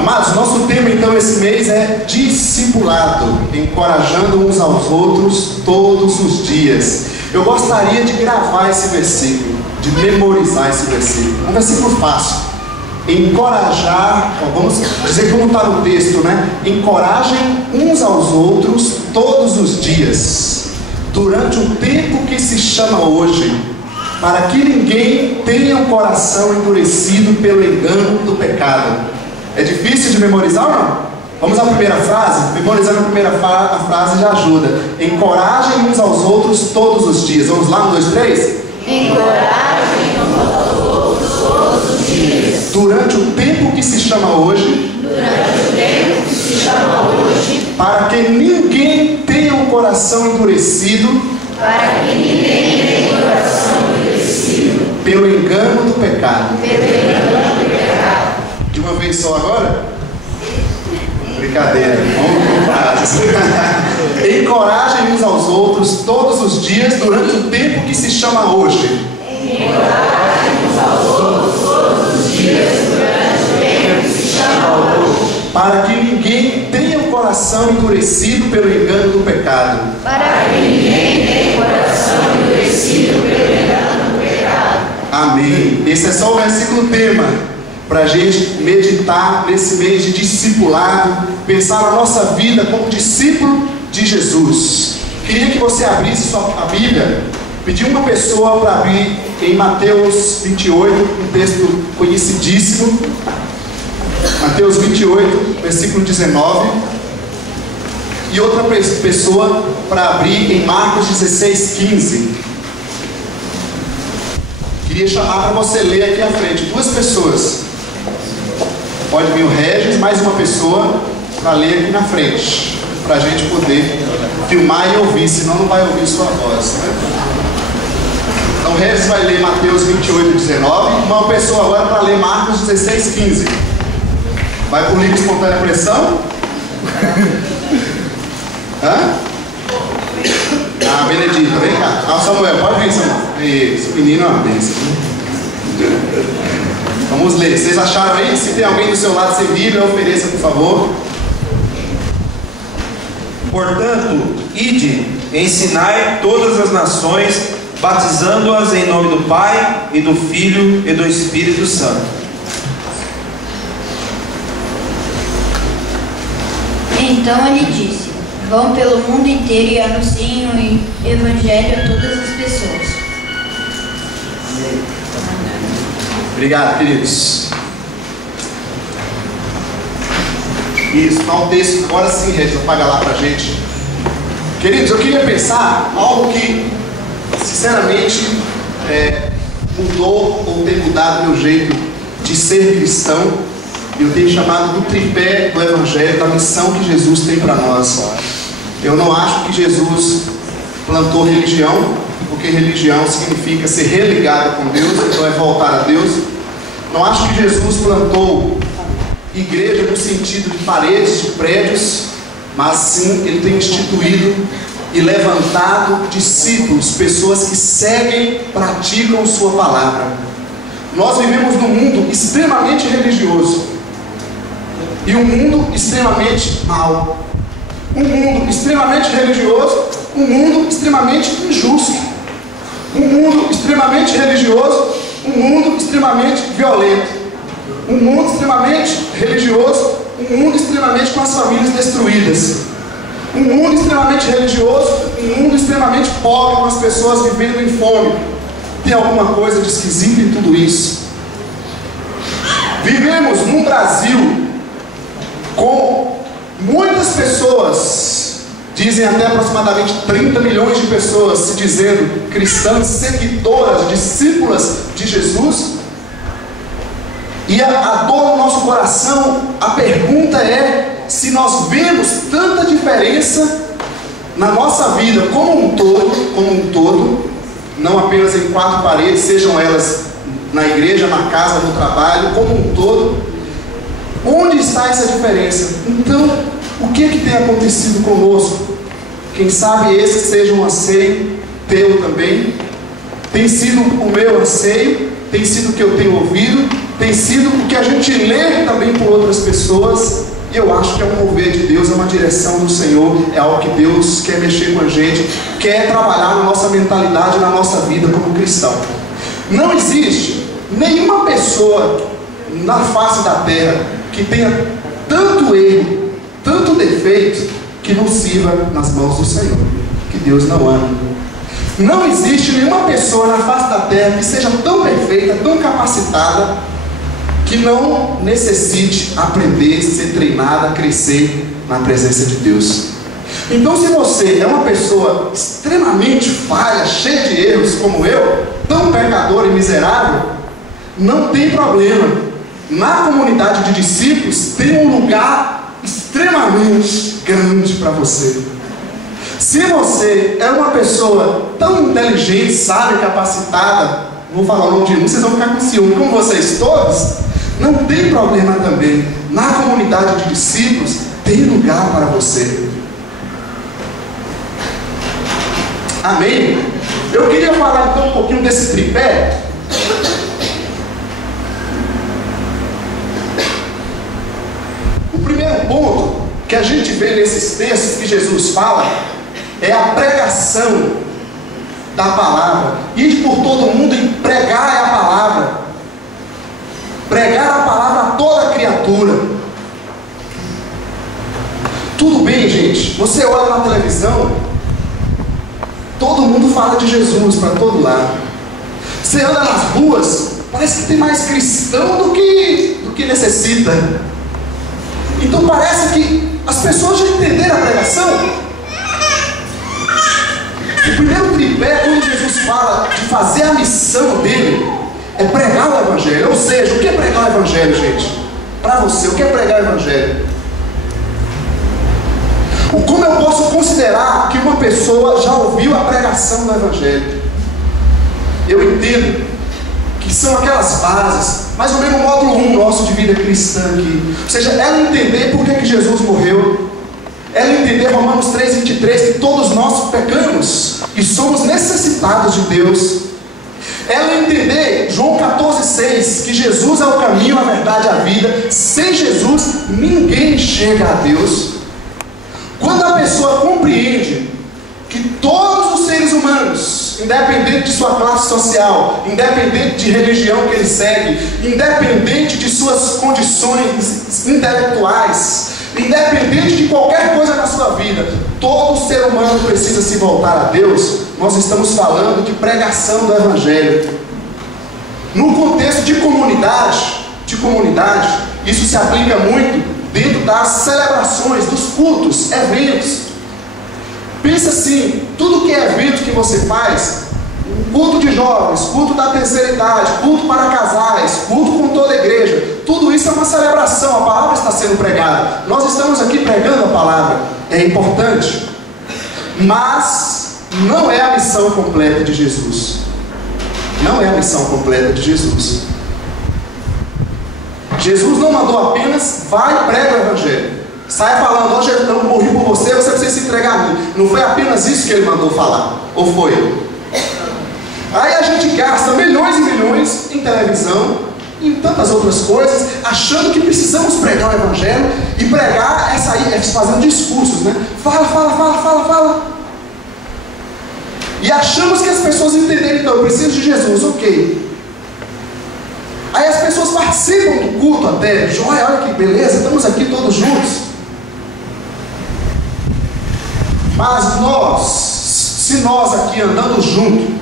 Amados, nosso tema então esse mês é discipulado, encorajando uns aos outros todos os dias. Eu gostaria de gravar esse versículo, de memorizar esse versículo. Um versículo fácil. Encorajar, vamos dizer como está no texto, né? Encorajem uns aos outros todos os dias, durante o tempo que se chama hoje, para que ninguém tenha o coração endurecido pelo engano do pecado. É difícil de memorizar ou não? Vamos à primeira frase? Memorizando a primeira frase já ajuda. Encorajem uns aos outros todos os dias. Vamos lá, 1, 2, 3? Encorajem uns aos outros todos os dias. Durante o tempo que se chama hoje. Durante o tempo que se chama hoje. Para que ninguém tenha o coração endurecido. Para que ninguém tenha o coração endurecido. Pelo engano do pecado. Pelo engano do pecado. De uma vez só agora? Brincadeira. Vamos com frases. Encorajem uns aos outros todos os dias durante o tempo que se chama hoje. Encorajem uns aos outros todos os dias durante o tempo que se chama hoje. Para que ninguém tenha o coração endurecido pelo engano do pecado. Para que ninguém tenha o coração endurecido pelo engano do pecado. Amém. Esse é só o versículo tema, para a gente meditar nesse mês de discipulado, pensar na nossa vida como discípulo de Jesus. Queria que você abrisse a Bíblia, pedir uma pessoa para abrir em Mateus 28, um texto conhecidíssimo. Mateus 28, versículo 19. E outra pessoa para abrir em Marcos 16, 15. Queria chamar para você ler aqui à frente, 2 pessoas. Pode vir o Regis, mais uma pessoa para ler aqui na frente, para a gente poder filmar e ouvir, senão não vai ouvir sua voz, né? Então o Regis vai ler Mateus 28, 19, uma pessoa agora para ler Marcos 16, 15. Vai por livre espontânea pressão? Hã? Ah, Benedita, vem cá. Ah, Samuel, pode vir, Samuel. Esse menino é uma bênção. Vamos ler. Vocês acharam aí? Se tem alguém do seu lado sem Bíblia, ofereça, por favor. Portanto, ide, ensinai todas as nações, batizando-as em nome do Pai, e do Filho, e do Espírito Santo. Então ele disse: vão pelo mundo inteiro e anunciem o Evangelho a todas as pessoas. Obrigado, queridos. Isso, está um texto. Agora sim, Regis, apaga lá pra gente. Queridos, eu queria pensar algo que, sinceramente, mudou ou tem mudado meu jeito de ser cristão. Eu tenho chamado do tripé do Evangelho, da missão que Jesus tem para nós. Eu não acho que Jesus plantou religião, porque religião significa ser religado com Deus, então é voltar a Deus. Não acho que Jesus plantou igreja no sentido de paredes, de prédios, mas sim Ele tem instituído e levantado discípulos, pessoas que seguem, praticam sua palavra. Nós vivemos num mundo extremamente religioso e um mundo extremamente mau. Um mundo extremamente religioso, um mundo extremamente injusto. Um mundo extremamente religioso, um mundo extremamente violento. Um mundo extremamente religioso, um mundo extremamente com as famílias destruídas. Um mundo extremamente religioso, um mundo extremamente pobre, com as pessoas vivendo em fome. Tem alguma coisa de esquisito em tudo isso? Vivemos num Brasil com muitas pessoas, dizem até aproximadamente 30 milhões de pessoas se dizendo cristãs, seguidoras, discípulas de Jesus. E a dor no nosso coração, a pergunta é se nós vemos tanta diferença na nossa vida como um todo, não apenas em 4 paredes, sejam elas na igreja, na casa, no trabalho, como um todo. Onde está essa diferença? Então, o que tem acontecido conosco? Quem sabe esse seja um anseio teu também. Tem sido o meu anseio, tem sido o que eu tenho ouvido, tem sido o que a gente lê também por outras pessoas. E eu acho que é um mover de Deus, é uma direção do Senhor, é algo que Deus quer mexer com a gente, quer trabalhar na nossa mentalidade, na nossa vida como cristão. Não existe nenhuma pessoa na face da terra que tenha tanto erro, tanto defeito, que não sirva nas mãos do Senhor, que Deus não ama. Não existe nenhuma pessoa na face da terra que seja tão perfeita, tão capacitada, que não necessite aprender, ser treinada, crescer na presença de Deus. Então, se você é uma pessoa extremamente falha, cheia de erros como eu, tão pecador e miserável, não tem problema. Na comunidade de discípulos tem um lugar extremamente grande para você. Se você é uma pessoa tão inteligente, sábia, capacitada, vou falar o nome de um, vocês vão ficar com ciúme, como vocês todos, não tem problema também. Na comunidade de discípulos tem lugar para você. Amém? Eu queria falar então um pouquinho desse tripé. O primeiro ponto que a gente vê nesses textos que Jesus fala é a pregação da palavra. Ir por todo mundo e pregar é a palavra. Pregar a palavra a toda criatura. Tudo bem, gente, você olha na televisão, todo mundo fala de Jesus para todo lado. Você anda nas ruas, parece que tem mais cristão do que necessita. Então parece que as pessoas já entenderam a pregação. O primeiro tripé, quando Jesus fala de fazer a missão dele, é pregar o Evangelho. Ou seja, o que é pregar o Evangelho, gente? Para você, o que é pregar o Evangelho? Como eu posso considerar que uma pessoa já ouviu a pregação do Evangelho? Eu entendo que são aquelas bases, mais ou menos o módulo 1 nosso de vida cristã aqui. Ou seja, ela entender por que Jesus morreu, ela entender Romanos 3,23, que todos nós pecamos e somos necessitados de Deus. Ela entender João 14,6, que Jesus é o caminho, a verdade e a vida. Sem Jesus, ninguém chega a Deus. Quando a pessoa compreende que todos os seres humanos, independente de sua classe social, independente de religião que ele segue, independente de suas condições intelectuais, independente de qualquer coisa na sua vida, todo ser humano precisa se voltar a Deus, nós estamos falando de pregação do Evangelho. No contexto de comunidade, isso se aplica muito dentro das celebrações, dos cultos, eventos. Pensa assim, tudo que é evento que você faz, culto de jovens, culto da terceira idade, culto para casais, culto com toda a igreja, tudo isso é uma celebração, a palavra está sendo pregada. Nós estamos aqui pregando a palavra, é importante, mas não é a missão completa de Jesus. Não é a missão completa de Jesus. Jesus não mandou apenas, vai e prega o Evangelho. Sai falando, ó Jesus, eu morri por você, você precisa se entregar a mim. Não foi apenas isso que ele mandou falar, ou foi? Aí a gente gasta milhões e milhões em televisão, em tantas outras coisas, achando que precisamos pregar o Evangelho. E pregar é sair, é fazendo discursos, né? Fala. E achamos que as pessoas entenderam, então, eu preciso de Jesus, ok. Aí as pessoas participam do culto até, joia, olha que beleza, estamos aqui todos juntos. Mas se nós aqui andando juntos,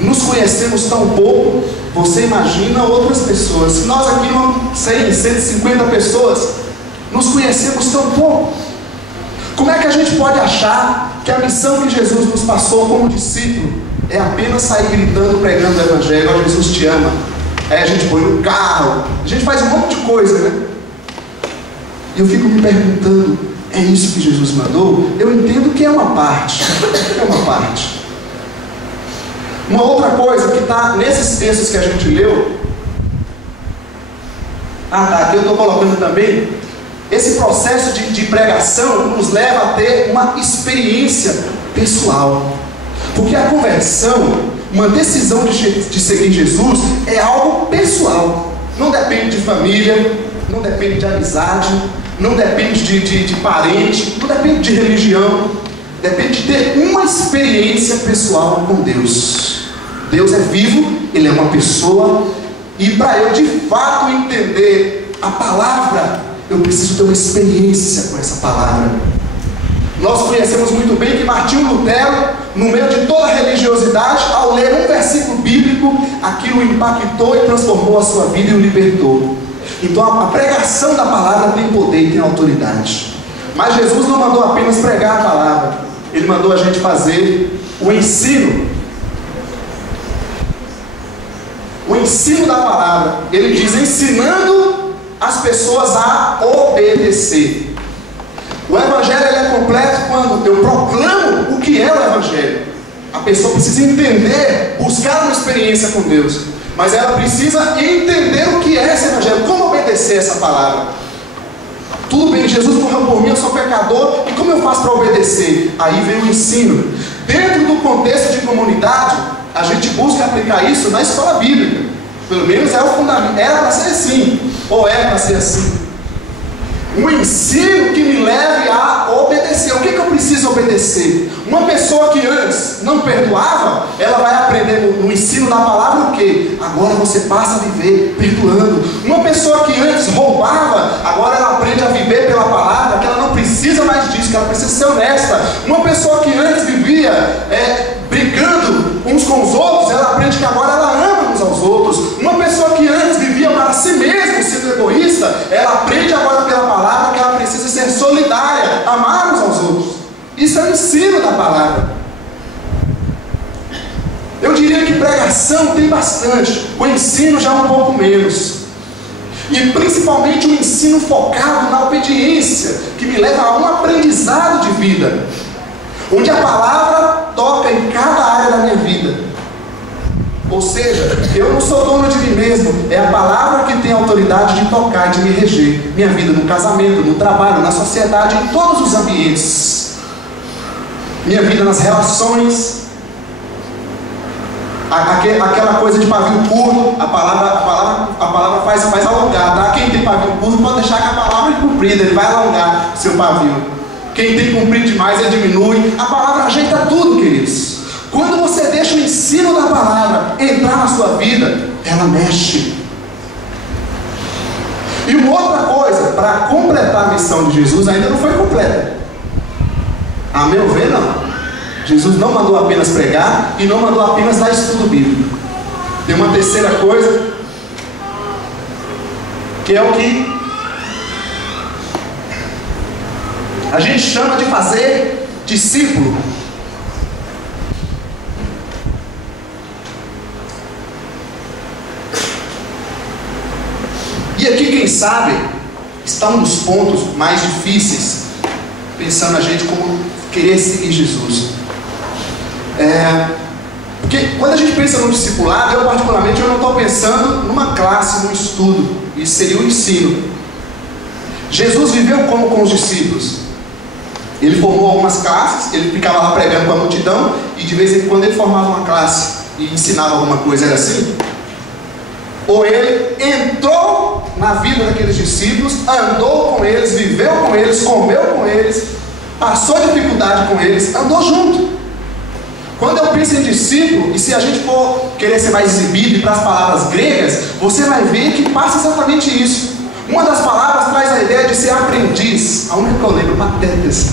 nos conhecemos tão pouco, você imagina outras pessoas. Se nós aqui, 100, 150 pessoas, nos conhecemos tão pouco, como é que a gente pode achar que a missão que Jesus nos passou como discípulo é apenas sair gritando, pregando o Evangelho, ó, Jesus te ama? Aí a gente põe no carro, a gente faz um monte de coisa, né? E eu fico me perguntando, é isso que Jesus mandou? Eu entendo que é uma parte. Uma outra coisa que está nesses textos que a gente leu, aqui eu estou colocando também, esse processo de pregação nos leva a ter uma experiência pessoal. Porque a conversão, uma decisão de seguir Jesus, é algo pessoal. não depende de família, não depende de amizade, não depende de parente, não depende de religião, depende de ter uma experiência pessoal com Deus. Deus é vivo, Ele é uma pessoa, e para eu de fato entender a palavra, eu preciso ter uma experiência com essa palavra. Nós conhecemos muito bem que Martinho Lutero, no meio de toda a religiosidade, ao ler um versículo bíblico, aquilo o impactou e transformou a sua vida e o libertou. Então a pregação da palavra tem poder e tem autoridade. Mas Jesus não mandou apenas pregar a palavra, Ele mandou a gente fazer o ensino. O ensino da palavra. Ele diz, ensinando as pessoas a obedecer. O Evangelho ele é completo quando eu proclamo o que é o Evangelho. A pessoa precisa entender, buscar uma experiência com Deus, mas ela precisa entender o que é esse Evangelho, como obedecer essa palavra. Tudo bem, Jesus morreu por mim, eu sou pecador, e como eu faço para obedecer? Aí vem o ensino. Dentro do contexto de comunidade, a gente busca aplicar isso na escola bíblica. Pelo menos é o fundamento. Era para ser assim, ou é para ser assim. Um ensino que me leve a obedecer. O que eu preciso obedecer? Uma pessoa que antes não perdoava, ela vai aprender no ensino da palavra o quê? Agora você passa a viver perdoando. Uma pessoa que antes roubava, agora ela aprende a viver pela palavra, que ela não precisa mais disso, que ela precisa ser honesta. Uma pessoa que antes vivia brigando uns com os outros, ela aprende que agora ela ama uns aos outros. Uma pessoa que antes vivia para si mesma, sendo egoísta, ela aprende agora pela palavra que ela precisa ser solidária, amar uns aos outros. Isso é o ensino da palavra. Eu diria que pregação tem bastante, o ensino já um pouco menos. E principalmente o ensino focado na obediência, que me leva a um aprendizado de vida, onde a palavra toca em cada área da minha vida. Ou seja, eu não sou dono de mim mesmo, é a palavra que tem autoridade de tocar e de me reger. Minha vida no casamento, no trabalho, na sociedade, em todos os ambientes. Minha vida nas relações. Aquela coisa de pavio curto, a palavra faz alongar, tá? Quem tem pavio curto pode deixar que a palavra é comprida, ele vai alongar o seu pavio. Quem tem comprido demais, ele diminui. A palavra ajeita tudo, queridos. Quando você deixa o ensino da palavra entrar na sua vida, ela mexe. E uma outra coisa, para completar a missão de Jesus, ainda não foi completa. A meu ver, não. Jesus não mandou apenas pregar e não mandou apenas dar estudo bíblico. Tem uma terceira coisa, que é o que a gente chama de fazer discípulo. E aqui, quem sabe, está um dos pontos mais difíceis, pensando a gente como querer seguir Jesus. Porque quando a gente pensa no discipulado, eu particularmente eu não estou pensando numa classe, num estudo. Isso seria o ensino. Jesus viveu como com os discípulos. Ele formou algumas classes, ele ficava lá pregando com a multidão, e de vez em quando ele formava uma classe e ensinava alguma coisa, era assim? Ou ele entrou na vida daqueles discípulos, andou com eles, viveu com eles, comeu com eles, passou dificuldade com eles, andou junto. Quando eu penso em discípulo, e se a gente for querer ser mais exibido para as palavras gregas, você vai ver que passa exatamente isso. Uma das palavras traz a ideia de ser aprendiz. A única que eu lembro, patetas.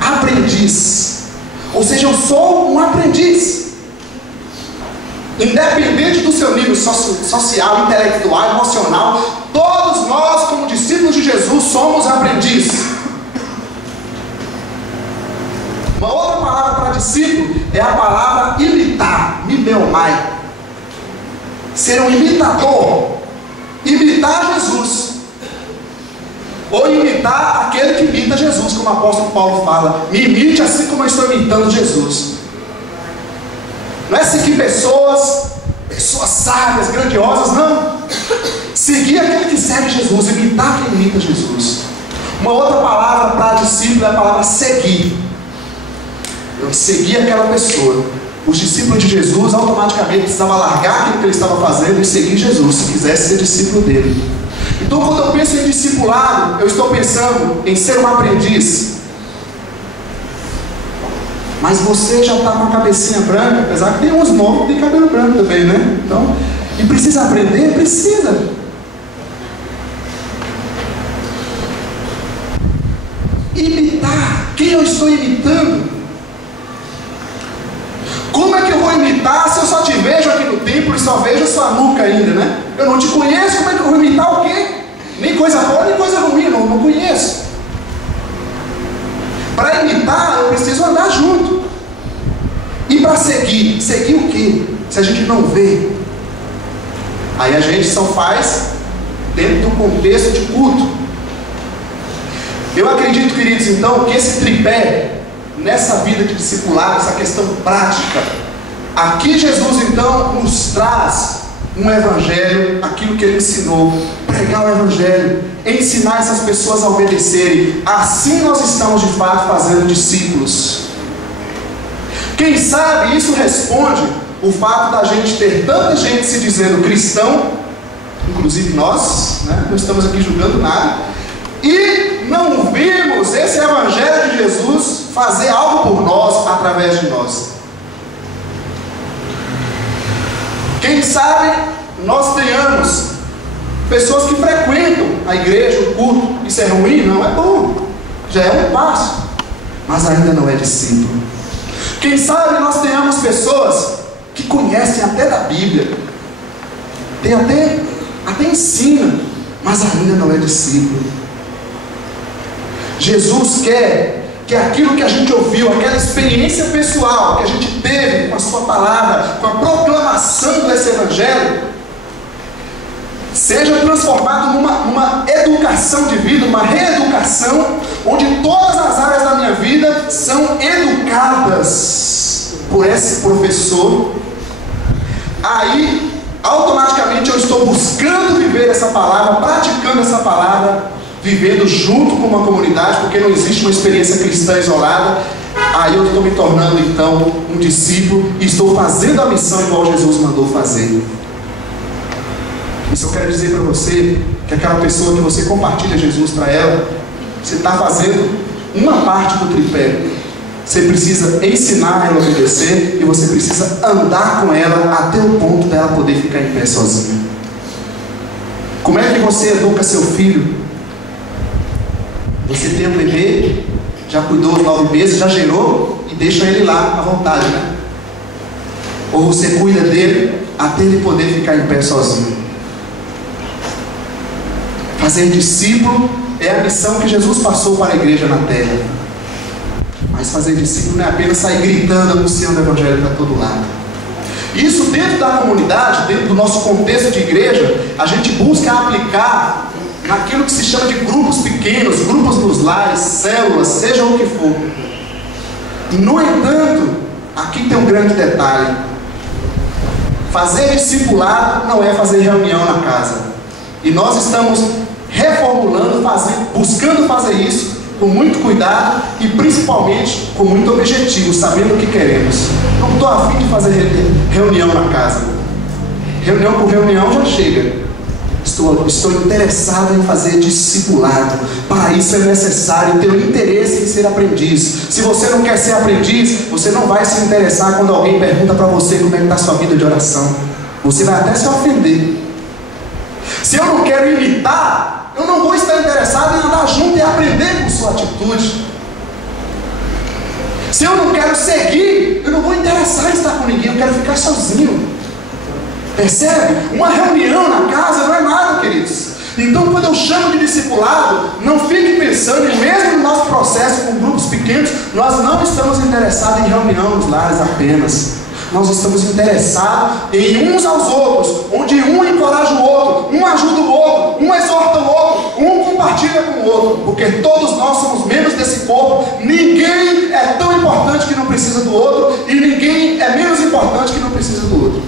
Aprendiz. Ou seja, eu sou um aprendiz. Independente do seu nível social, intelectual, emocional, todos nós, como discípulos de Jesus, somos aprendizes. Uma outra palavra para discípulo é a palavra imitar, mimeomai. Ser um imitador, imitar Jesus, ou imitar aquele que imita Jesus, como o apóstolo Paulo fala: me imite assim como eu estou imitando Jesus. Não é seguir pessoas sábias, grandiosas, não. Seguir aquele que segue Jesus, imitar quem imita Jesus. Uma outra palavra para discípulo é a palavra seguir. Eu segui aquela pessoa, Os discípulos de Jesus automaticamente precisavam largar aquilo que ele estava fazendo e seguir Jesus, se quisesse ser discípulo dele. Então, quando eu penso em discipulado, eu estou pensando em ser um aprendiz. Mas você já está com a cabecinha branca, apesar que tem uns novos que tem cabelo branco também, né? Então, e precisa aprender? Precisa. Imitar. Quem eu estou imitando? Como é que eu vou imitar se eu só te vejo aqui no templo e só vejo a sua nuca ainda, né? Eu não te conheço, como é que eu vou imitar o quê? Nem coisa boa, nem coisa ruim, eu não conheço. Para imitar, eu preciso andar junto. E para seguir? Seguir o quê? Se a gente não vê. Aí a gente só faz dentro do contexto de culto. Eu acredito, queridos, então, que esse tripé, nessa vida de discipulado, essa questão prática, aqui Jesus então nos traz um evangelho, aquilo que ele ensinou, pregar o evangelho, ensinar essas pessoas a obedecerem. Assim nós estamos de fato fazendo discípulos. Quem sabe isso responde o fato da gente ter tanta gente se dizendo cristão, inclusive nós, né? Não estamos aqui julgando nada, e não vimos esse evangelho de Jesus fazer algo por nós, através de nós. Quem sabe nós tenhamos pessoas que frequentam a igreja, o culto. Isso é ruim? Não, é bom, já é um passo, mas ainda não é discípulo. Quem sabe nós tenhamos pessoas que conhecem até da Bíblia, tem até ensina, mas ainda não é discípulo. Jesus quer que aquilo que a gente ouviu, aquela experiência pessoal que a gente teve com a sua palavra, com a proclamação desse evangelho, seja transformado numa educação de vida, uma reeducação, onde todas as áreas da minha vida são educadas por esse professor. Aí, automaticamente eu estou buscando viver essa palavra, praticando essa palavra, vivendo junto com uma comunidade, porque não existe uma experiência cristã isolada. Aí eu estou me tornando então um discípulo e estou fazendo a missão igual Jesus mandou fazer. Isso eu quero dizer para você, que aquela pessoa que você compartilha Jesus para ela, você está fazendo uma parte do tripé. Você precisa ensinar ela a obedecer, e você precisa andar com ela até o ponto dela poder ficar em pé sozinha. Como é que você educa seu filho? Você tem um bebê, já cuidou os 9 meses, já gerou e deixa ele lá à vontade, né? Ou você cuida dele até ele poder ficar em pé sozinho. Fazer discípulo é a missão que Jesus passou para a igreja na terra. Mas fazer discípulo não é apenas sair gritando, anunciando o evangelho para todo lado. Isso dentro da comunidade, dentro do nosso contexto de igreja, a gente busca aplicar naquilo que se chama de grupos pequenos, grupos nos lares, células, seja o que for. No entanto, aqui tem um grande detalhe. Fazer discipulado não é fazer reunião na casa. E nós estamos reformulando, buscando fazer isso com muito cuidado e principalmente com muito objetivo, sabendo o que queremos. Não estou a fim de fazer reunião na casa. Reunião por reunião já chega. Estou interessado em fazer discipulado. Para isso é necessário ter o interesse em ser aprendiz. Se você não quer ser aprendiz, você não vai se interessar quando alguém pergunta para você como é que está a sua vida de oração. Você vai até se ofender. Se eu não quero imitar, eu não vou estar interessado em andar junto e aprender com sua atitude. Se eu não quero seguir, eu não vou interessar em estar com ninguém, eu quero ficar sozinho. Percebe? Uma reunião na casa não é nada, queridos. Então, quando eu chamo de discipulado, não fique pensando, e mesmo no nosso processo com grupos pequenos, nós não estamos interessados em reunião nos lares apenas. Nós estamos interessados em uns aos outros, onde um encoraja o outro, um ajuda o outro, um exorta o outro, um compartilha com o outro, porque todos nós somos membros desse corpo. Ninguém é tão importante que não precisa do outro, e ninguém é menos importante que não precisa do outro.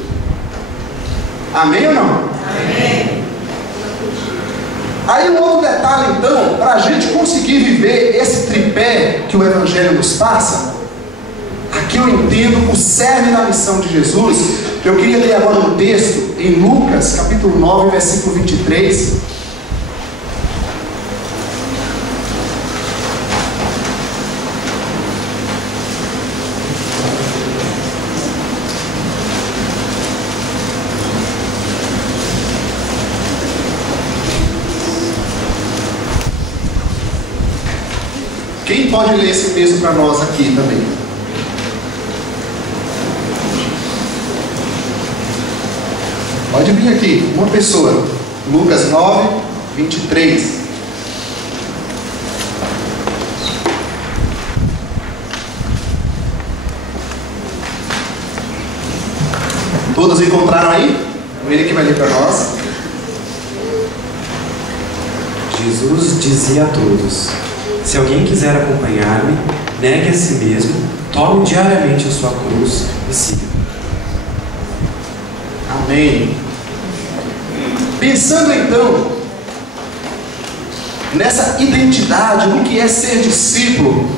Amém ou não? Amém. Aí um outro detalhe então, para a gente conseguir viver esse tripé que o Evangelho nos passa, aqui eu entendo o cerne da missão de Jesus. Eu queria ler agora um texto em Lucas, capítulo 9, versículo 23. Quem pode ler esse texto para nós aqui também? Pode vir aqui, uma pessoa. Lucas 9, 23. Todos encontraram aí? Ele que vai ler para nós. Jesus dizia a todos: se alguém quiser acompanhar-me, negue a si mesmo, tome diariamente a sua cruz e siga. Amém. Pensando então nessa identidade, no que é ser discípulo,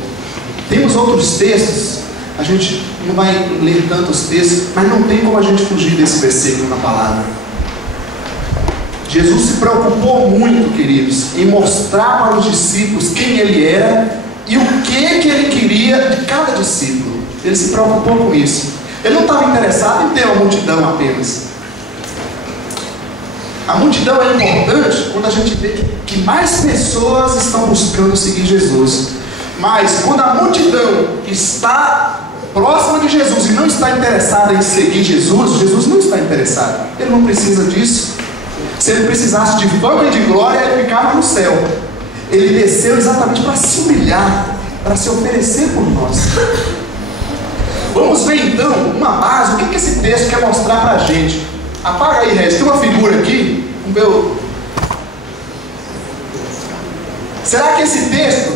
temos outros textos. A gente não vai ler tantos textos, mas não tem como a gente fugir desse versículo na palavra. Jesus se preocupou muito, queridos, em mostrar para os discípulos quem Ele era e o que Ele queria de cada discípulo. Ele se preocupou com isso. Ele não estava interessado em ter uma multidão apenas. A multidão é importante quando a gente vê que mais pessoas estão buscando seguir Jesus. Mas quando a multidão está próxima de Jesus e não está interessada em seguir Jesus, Jesus não está interessado. Ele não precisa disso. Se ele precisasse de fama e de glória, ele ficava no céu. Ele desceu exatamente para se humilhar, para se oferecer por nós. Vamos ver então uma base. O que esse texto quer mostrar para a gente? Apaga aí, Regis. Tem uma figura aqui. Vamos ver. Será que esse texto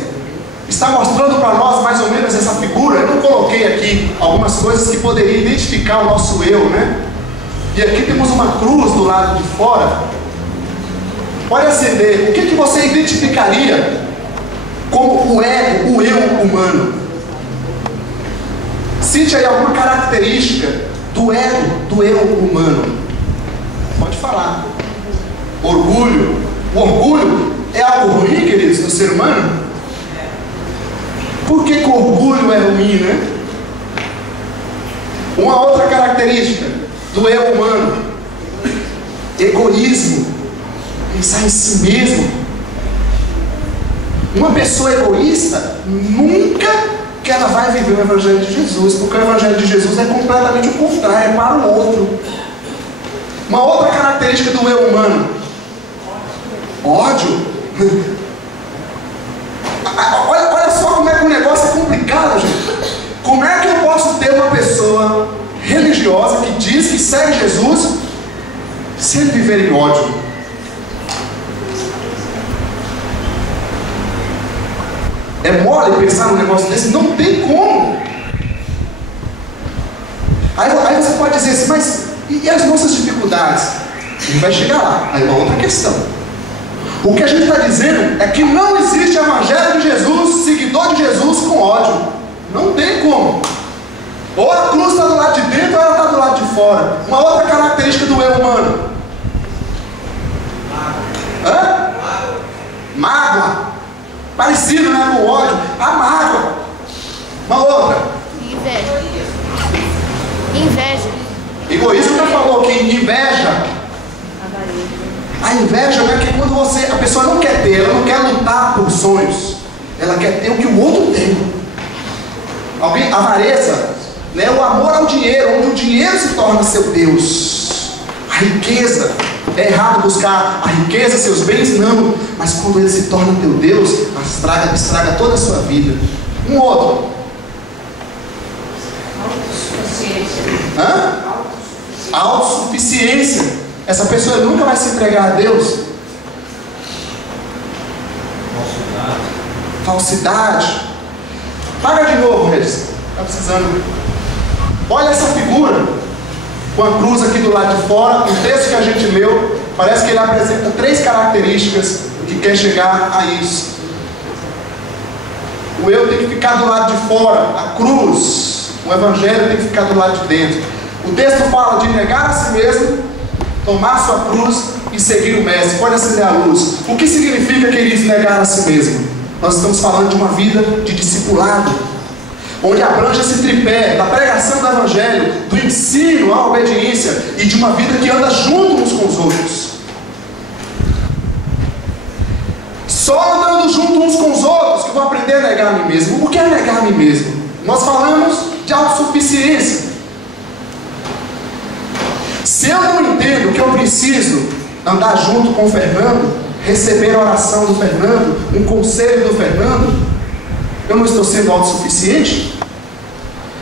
está mostrando para nós mais ou menos essa figura? Eu não coloquei aqui algumas coisas que poderiam identificar o nosso eu, né? E aqui temos uma cruz do lado de fora. Pode acender. O que você identificaria como o ego, o eu humano? Cite aí alguma característica do ego, do eu humano. Pode falar. Orgulho. O orgulho é algo ruim, queridos, no ser humano? Por que o orgulho é ruim, né? Uma outra característica do eu humano: egoísmo, pensar em si mesmo. Uma pessoa egoísta nunca que ela vai viver o Evangelho de Jesus, porque o Evangelho de Jesus é completamente o contrário, é para o outro. Uma outra característica do eu humano: ódio. Olha só como é que o negócio é complicado, gente. Como é que eu posso ter uma pessoa religiosa que diz que segue Jesus se ele viver em ódio? É mole pensar num negócio desse? Não tem como. Aí você pode dizer assim: mas e as nossas dificuldades? A gente vai chegar lá. Aí é uma outra questão. O que a gente está dizendo é que não existe Evangelho de Jesus, seguidor de Jesus com ódio. Não tem como. Ou a cruz está do lado de dentro ou ela está do lado de fora. Uma outra característica do eu humano: mágoa. Parecido, né, com o ódio. A mágoa. Uma outra: Inveja. egoísmo. Já falou que inveja. A inveja é que quando a pessoa não quer ter, ela não quer lutar por sonhos, ela quer ter o que o outro tem. Avareza, né? O amor ao dinheiro, onde o dinheiro se torna seu Deus. A riqueza. É errado buscar a riqueza, seus bens? Não. Mas quando ele se torna teu Deus, estraga toda a sua vida. Um outro: autossuficiência. Essa pessoa nunca vai se entregar a Deus. Falsidade. Paga de novo, Regis. Está precisando. Olha essa figura com a cruz aqui do lado de fora. O texto que a gente leu, parece que ele apresenta 3 características que quer chegar a isso. O eu tem que ficar do lado de fora. A cruz O evangelho tem que ficar do lado de dentro. O texto fala de negar a si mesmo, tomar sua cruz e seguir o mestre. Pode acender a luz. O que significa, queridos, negar a si mesmo? Nós estamos falando de uma vida de discipulado, onde abrange esse tripé da pregação do evangelho, do ensino à obediência e de uma vida que anda junto uns com os outros. Só andando junto uns com os outros que vou aprender a negar a mim mesmo. O que é negar a mim mesmo? Nós falamos de autossuficiência. Se eu não entendo que eu preciso andar junto com o Fernando, receber a oração do Fernando, um conselho do Fernando, eu não estou sendo autossuficiente?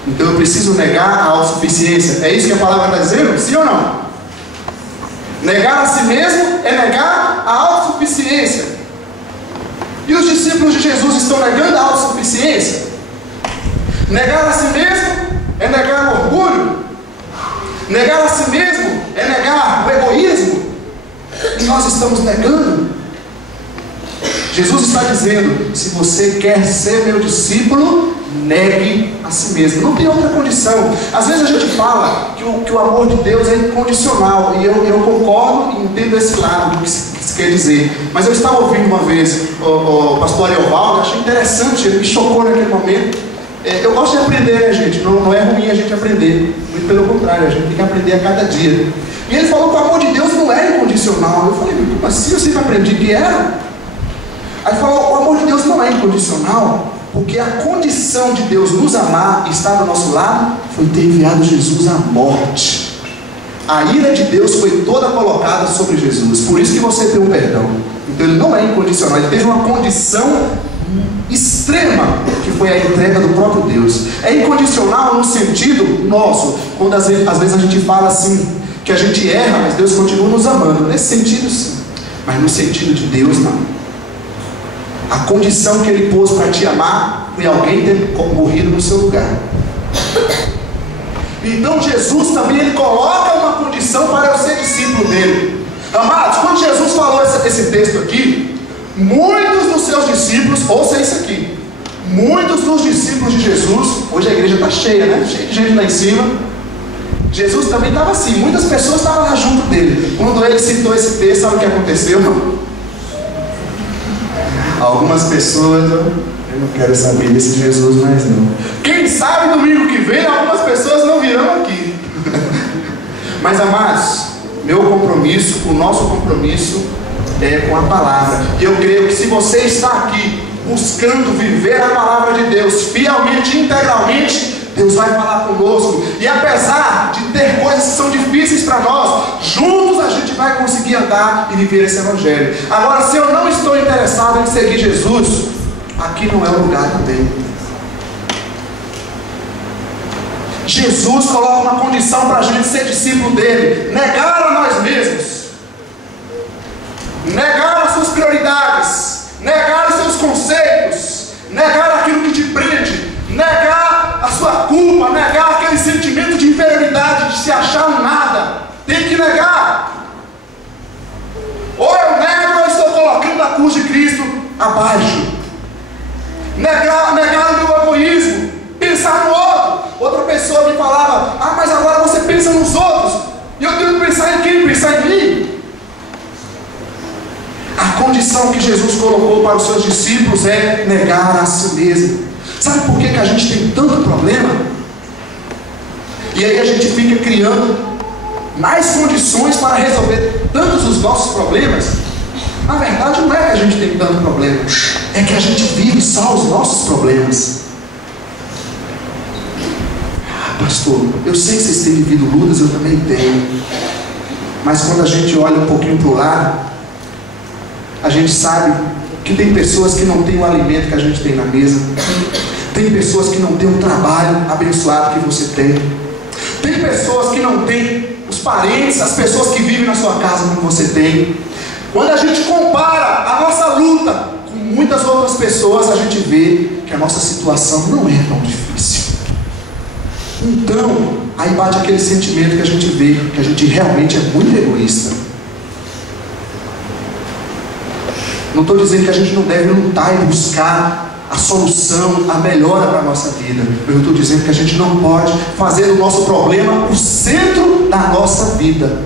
Então eu preciso negar a autossuficiência. É isso que a palavra está dizendo? Sim ou não? Negar a si mesmo é negar a autossuficiência. E os discípulos de Jesus estão negando a autossuficiência? Negar a si mesmo é negar o orgulho. Negar a si mesmo é negar o egoísmo. E nós estamos negando. Jesus está dizendo: se você quer ser meu discípulo, negue a si mesmo. Não tem outra condição. Às vezes a gente fala que o amor de Deus é incondicional. E eu concordo e entendo esse lado do que se quer dizer. Mas eu estava ouvindo uma vez o pastor Ariovaldo, achei interessante, ele me chocou naquele momento. Eu gosto de aprender, né, gente? Não é ruim a gente aprender. Muito pelo contrário, a gente tem que aprender a cada dia. E ele falou que o amor de Deus não é incondicional. Eu falei: como assim? Eu sempre aprendi que era. Aí ele falou: o amor de Deus não é incondicional, porque a condição de Deus nos amar e estar do nosso lado foi ter enviado Jesus à morte. A ira de Deus foi toda colocada sobre Jesus. Por isso que você tem um perdão. Então ele não é incondicional. Ele teve uma condição extrema, que foi a entrega do próprio Deus. É incondicional no sentido nosso, quando às vezes a gente fala assim, que a gente erra, mas Deus continua nos amando. Nesse sentido, sim. Mas no sentido de Deus, não. A condição que Ele pôs para te amar foi alguém ter morrido no seu lugar. Então Jesus também, Ele coloca uma condição para eu ser discípulo dEle. Amados, quando Jesus falou esse texto aqui, muitos dos seus discípulos, ouça isso aqui, muitos dos discípulos de Jesus, hoje a igreja está cheia, né? Cheia de gente lá em cima. Jesus também estava assim, muitas pessoas estavam lá junto dele. Quando ele citou esse texto, sabe o que aconteceu? Não? Algumas pessoas, eu não quero saber desse Jesus mais não. Quem sabe domingo que vem, algumas pessoas não virão aqui. Mas amados, meu compromisso, o nosso compromisso é com a palavra. E eu creio que se você está aqui buscando viver a palavra de Deus fielmente, integralmente, Deus vai falar conosco. E apesar de ter coisas que são difíceis para nós, juntos a gente vai conseguir andar e viver esse evangelho. Agora, se eu não estou interessado em seguir Jesus, aqui não é o lugar também. Jesus coloca uma condição para a gente ser discípulo dele: negar a nós mesmos, negar as suas prioridades, negar os seus conceitos, negar aquilo que te prende, negar a sua culpa, negar aquele sentimento de inferioridade, de se achar um nada. Tem que negar. Ou eu nego, ou eu estou colocando a cruz de Cristo abaixo. Negar o meu egoísmo, pensar no outro. Outra pessoa me falava: ah, mas agora você pensa nos outros, e eu tenho que pensar em quem? Pensar em mim? A condição que Jesus colocou para os seus discípulos é negar a si mesmo. Sabe por que a gente tem tanto problema? E aí a gente fica criando mais condições para resolver tantos os nossos problemas. Na verdade não é que a gente tem tanto problema, é que a gente vive só os nossos problemas. Pastor, eu sei que vocês têm vivido lutas, eu também tenho. Mas quando a gente olha um pouquinho para o lado, a gente sabe que tem pessoas que não têm o alimento que a gente tem na mesa. Tem pessoas que não têm o trabalho abençoado que você tem. Tem pessoas que não têm os parentes, as pessoas que vivem na sua casa como você tem. Quando a gente compara a nossa luta com muitas outras pessoas, a gente vê que a nossa situação não é tão difícil. Então, aí bate aquele sentimento que a gente vê, que a gente realmente é muito egoísta. Não estou dizendo que a gente não deve lutar e buscar a solução, a melhora para a nossa vida. Eu estou dizendo que a gente não pode fazer do nosso problema o centro da nossa vida.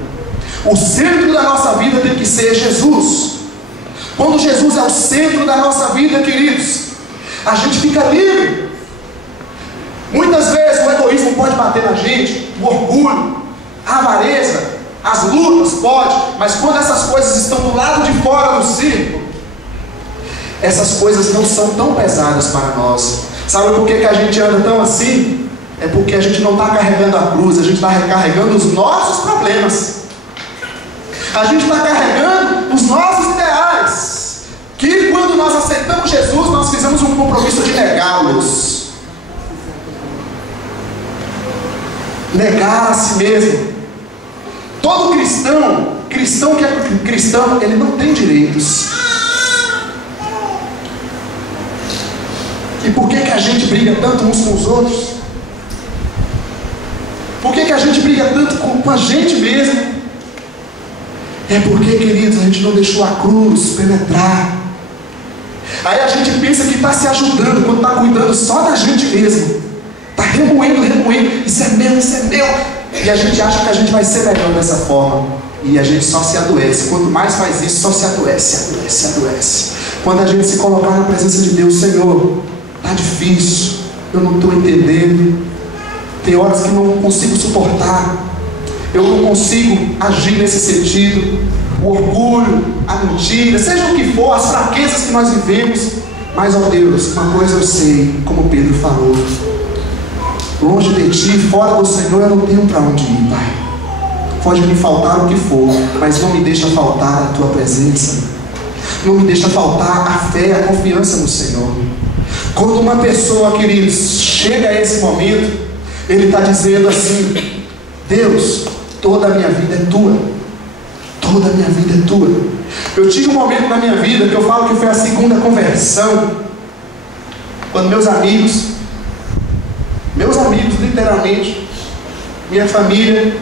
O centro da nossa vida tem que ser Jesus. Quando Jesus é o centro da nossa vida, queridos, a gente fica livre. Muitas vezes o egoísmo pode bater na gente, o orgulho, a avareza, as lutas, pode, mas quando essas coisas estão do lado de fora do círculo, essas coisas não são tão pesadas para nós. Sabe por que a gente anda tão assim? É porque a gente não está carregando a cruz, a gente está carregando os nossos problemas. A gente está carregando os nossos ideais, que quando nós aceitamos Jesus, nós fizemos um compromisso de negá-los. Negar a si mesmo. Todo cristão que é cristão, ele não tem direitos. E por que a gente briga tanto uns com os outros? Por que a gente briga tanto com a gente mesmo? É porque, queridos, a gente não deixou a cruz penetrar. Aí a gente pensa que está se ajudando quando está cuidando só da gente mesmo. Está remoendo, isso é meu, isso é meu. E a gente acha que a gente vai ser melhor dessa forma. E a gente só se adoece. Quanto mais faz isso, só se adoece. Quando a gente se colocar na presença de Deus, Senhor, está difícil, eu não estou entendendo. Tem horas que não consigo suportar. Eu não consigo agir nesse sentido. O orgulho, a mentira, seja o que for, as fraquezas que nós vivemos. Mas, ó Deus, uma coisa eu sei, como Pedro falou: longe de Ti, fora do Senhor, eu não tenho para onde ir, Pai. Pode me faltar o que for, mas não me deixa faltar a Tua presença. Não me deixa faltar a fé, a confiança no Senhor. Quando uma pessoa, queridos, chega a esse momento, ele está dizendo assim: Deus, toda a minha vida é Tua. Toda a minha vida é Tua. Eu tive um momento na minha vida que eu falo que foi a segunda conversão, quando meus amigos literalmente, minha família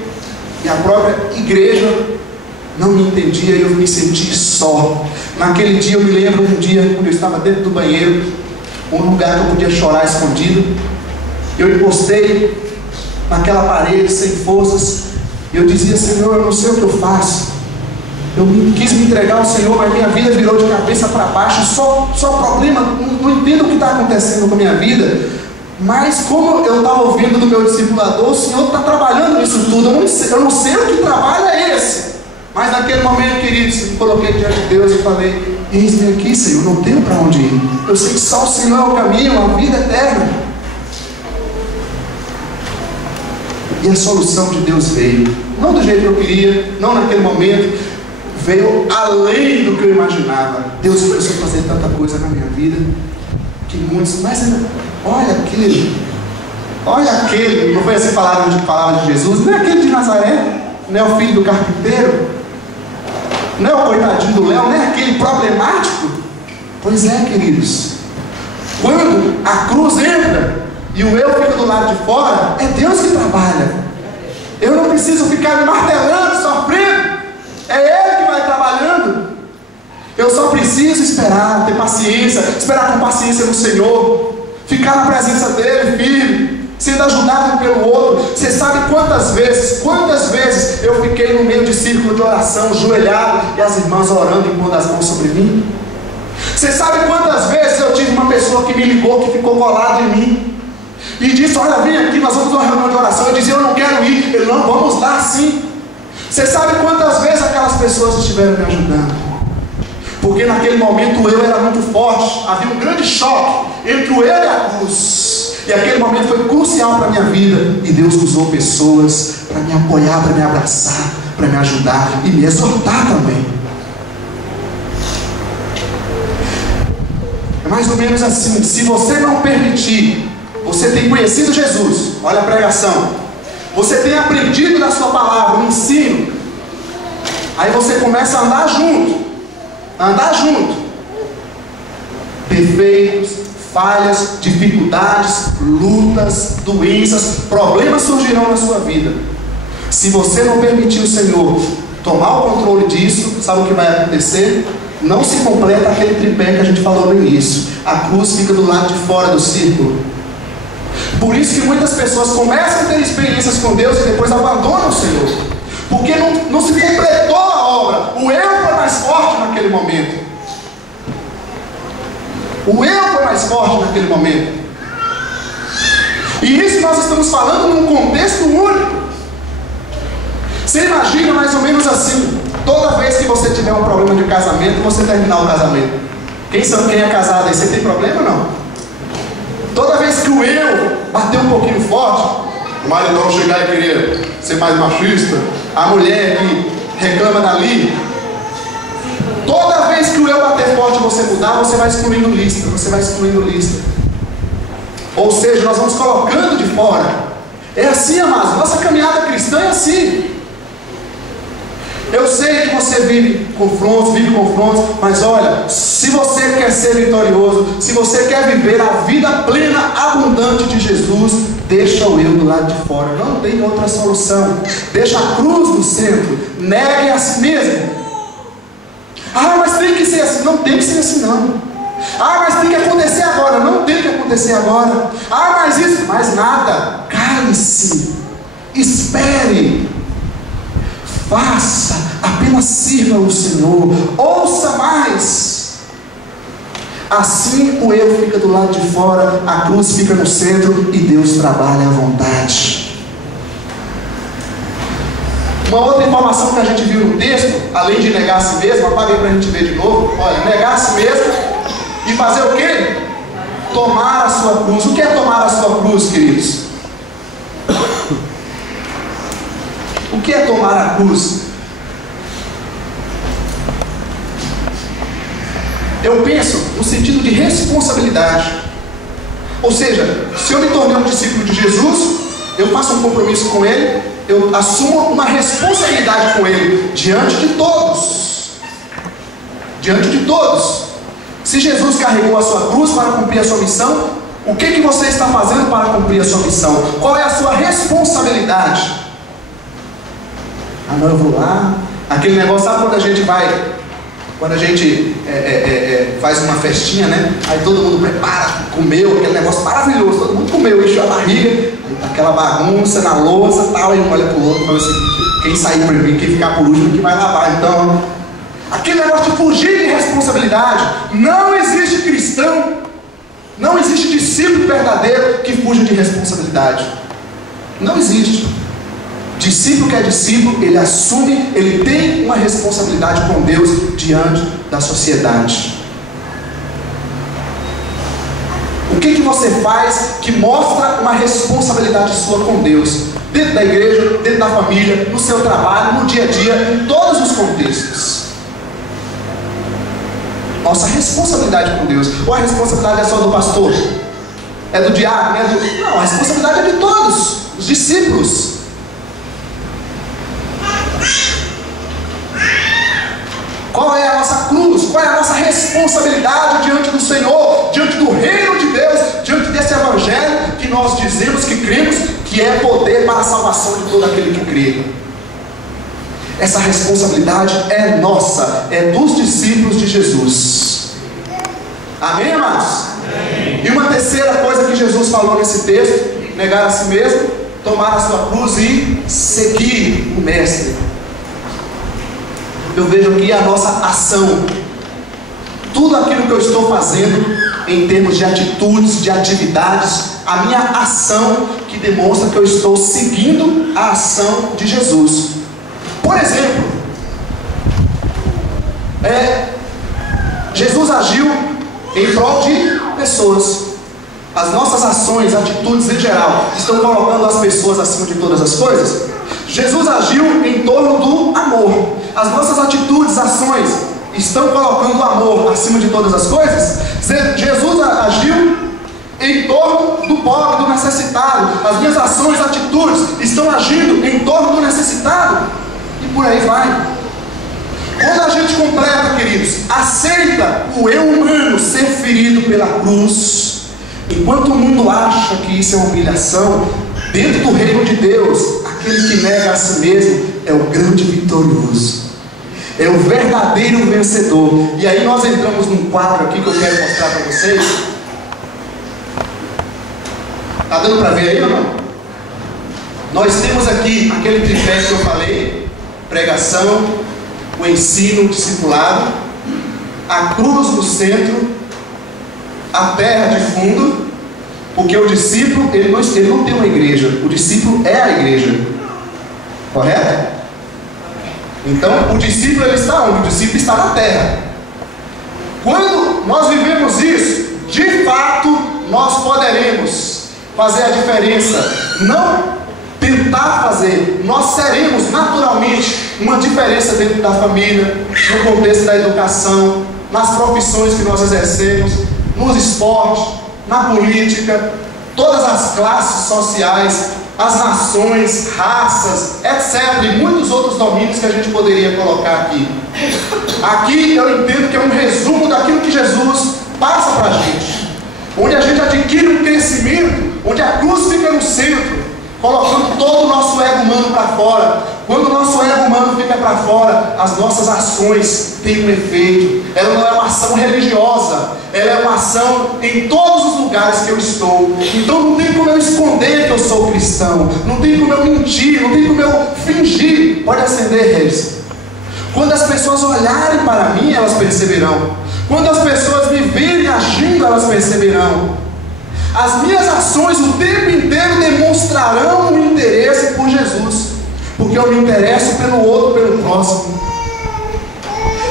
e a própria igreja não me entendia e eu me senti só. Naquele dia eu me lembro um dia quando eu estava dentro do banheiro, um lugar que eu podia chorar escondido. Eu encostei naquela parede sem forças e eu dizia: Senhor, eu não sei o que eu faço. Eu quis me entregar ao Senhor, mas minha vida virou de cabeça para baixo. Só problema, não entendo o que está acontecendo com a minha vida. Mas como eu estava ouvindo do meu discipulador, o Senhor está trabalhando nisso tudo. Eu não sei o que trabalho é esse. Mas naquele momento, queridos, me coloquei diante de Deus e falei: eis-me aqui, Senhor, não tenho para onde ir. Eu sei que só o Senhor é o caminho, a vida eterna. E a solução de Deus veio. Não do jeito que eu queria, não naquele momento. Veio além do que eu imaginava. Deus começou a fazer tanta coisa na minha vida que muitos, mas olha aquele, não foi assim palavra de Jesus, não é aquele de Nazaré, não é o filho do carpinteiro, não é o coitadinho do Léo, não é aquele problemático. Pois é, queridos, quando a cruz entra e o eu fica do lado de fora, é Deus que trabalha. Eu não preciso ficar me martelando, sofrendo. É Ele que vai trabalhando. Eu só preciso esperar, ter paciência, esperar com paciência no Senhor, ficar na presença dEle, firme, sendo ajudado pelo outro. Você sabe quantas vezes eu fiquei no meio de círculo de oração, ajoelhado, e as irmãs orando e impondo as mãos sobre mim? Você sabe quantas vezes eu tive uma pessoa que me ligou, que ficou colado em mim e disse: olha, vem aqui, nós vamos a uma reunião de oração. Eu dizia: eu não quero ir. Ele: não, vamos lá sim. Você sabe quantas vezes aquelas pessoas estiveram me ajudando? Porque naquele momento o eu era muito forte. Havia um grande choque entre o eu e a cruz. E aquele momento foi crucial para a minha vida. E Deus usou pessoas para me apoiar, para me abraçar, para me ajudar e me exortar também. É mais ou menos assim: se você não permitir, você tem conhecido Jesus, olha a pregação, você tem aprendido da sua palavra, o ensino, aí você começa a andar junto. Defeitos, falhas, dificuldades, lutas, doenças, problemas surgirão na sua vida. Se você não permitir o Senhor tomar o controle disso, sabe o que vai acontecer? não se completa aquele tripé que a gente falou no início. A cruz fica do lado de fora do círculo. Por isso que muitas pessoas começam a ter experiências com Deus e depois abandonam o Senhor, porque não se completou a obra. O eu foi mais forte naquele momento. O eu foi mais forte naquele momento. E isso nós estamos falando num contexto único. Você imagina mais ou menos assim: toda vez que você tiver um problema de casamento, você terminar o casamento. Quem é casado aí, você tem problema ou não? Toda vez que o eu bater um pouquinho forte, o maridão chegar e querer ser mais machista, a mulher que reclama dali, toda vez que o eu bater forte e você mudar, você vai excluindo lista, você vai excluindo lista. Ou seja, nós vamos colocando de fora. É assim, amados, nossa caminhada cristã é assim. Eu sei que você vive confrontos, mas olha, se você quer ser vitorioso, se você quer viver a vida plena, abundante de Jesus, deixa o eu do lado de fora, não tem outra solução. Deixa a cruz no centro, negue a si mesmo. Ah, mas tem que ser assim. Não tem que ser assim não. Ah, mas tem que acontecer agora. Não tem que acontecer agora. Ah, mas isso, mais nada. Cale-se, espere, faça, apenas sirva o Senhor, ouça mais. Assim o eu fica do lado de fora, a cruz fica no centro e Deus trabalha à vontade. Uma outra informação que a gente viu no texto, além de negar a si mesmo, apaguei para a gente ver de novo. Olha, negar a si mesmo e fazer o quê? Tomar a sua cruz. O que é tomar a sua cruz, queridos? O que é tomar a cruz? Eu penso no sentido de responsabilidade. Ou seja, se eu me tornei um discípulo de Jesus, eu faço um compromisso com Ele, eu assumo uma responsabilidade com Ele, diante de todos. Diante de todos. Se Jesus carregou a sua cruz para cumprir a sua missão, o que você está fazendo para cumprir a sua missão? Qual é a sua responsabilidade? Ah, não, eu vou lá. Aquele negócio, sabe quando a gente vai... Quando a gente faz uma festinha, né? Aí todo mundo prepara, comeu, aquele negócio maravilhoso. Todo mundo comeu, encheu a barriga, aí tá aquela bagunça na louça e tal. Aí um olha pro outro e fala assim: quem sair primeiro, quem ficar por último, que vai lavar. Então, aquele negócio de fugir de responsabilidade. Não existe cristão, não existe discípulo verdadeiro que fuja de responsabilidade. Não existe. Discípulo que é discípulo, ele assume, ele tem uma responsabilidade com Deus diante da sociedade. O que você faz que mostra uma responsabilidade sua com Deus? Dentro da igreja, dentro da família, no seu trabalho, no dia a dia, em todos os contextos. Nossa responsabilidade com Deus. Ou a responsabilidade é só do pastor? É do diácono? Não, a responsabilidade é de todos, os discípulos. Qual é a nossa cruz? Qual é a nossa responsabilidade diante do Senhor, diante do reino de Deus, diante desse evangelho que nós dizemos que cremos, que é poder para a salvação de todo aquele que crê? Essa responsabilidade é nossa, é dos discípulos de Jesus. Amém, amados? Amém. E uma terceira coisa que Jesus falou nesse texto: negar a si mesmo, tomar a sua cruz e seguir o Mestre. Eu vejo aqui a nossa ação, tudo aquilo que eu estou fazendo em termos de atitudes, de atividades, a minha ação que demonstra que eu estou seguindo a ação de Jesus. Por exemplo, Jesus agiu em prol de pessoas. As nossas ações, atitudes em geral, estão colocando as pessoas acima de todas as coisas? Jesus agiu em torno do amor. As nossas atitudes, ações, estão colocando o amor acima de todas as coisas? Jesus agiu em torno do pobre, do necessitado. As minhas ações, atitudes estão agindo em torno do necessitado? E por aí vai. Quando a gente completa, queridos, aceita o eu humano ser ferido pela cruz, enquanto o mundo acha que isso é uma humilhação, dentro do reino de Deus, aquele que nega a si mesmo é o grande vitorioso. É o verdadeiro vencedor. E aí nós entramos num quadro aqui que eu quero mostrar para vocês. Está dando para ver aí ou não? Nós temos aqui aquele tripé que eu falei: pregação, o ensino, o discipulado, a cruz no centro, a terra de fundo, porque o discípulo, ele não tem uma igreja, o discípulo é a igreja, correto? Então, o discípulo, ele está onde? O discípulo está na terra. Quando nós vivemos isso, de fato, nós poderemos fazer a diferença, não tentar fazer, nós seremos naturalmente uma diferença dentro da família, no contexto da educação, nas profissões que nós exercemos, nos esportes, na política, todas as classes sociais, as nações, raças, etc. E muitos outros domínios que a gente poderia colocar aqui. Aqui eu entendo que é um resumo daquilo que Jesus passa para a gente, onde a gente adquire um crescimento, onde a cruz fica no centro, colocando todo o nosso ego humano para fora. Quando o nosso ego humano fica para fora, as nossas ações têm um efeito. Ela não é uma ação religiosa, ela é uma ação em todos os lugares que eu estou. Então não tem como eu esconder que eu sou cristão, não tem como eu mentir, não tem como eu fingir. Pode acender, Reis. Quando as pessoas olharem para mim, elas perceberão. Quando as pessoas me virem agindo, elas perceberão. As minhas ações o tempo inteiro demonstrarão um interesse por Jesus, porque eu me interesso pelo outro, pelo próximo.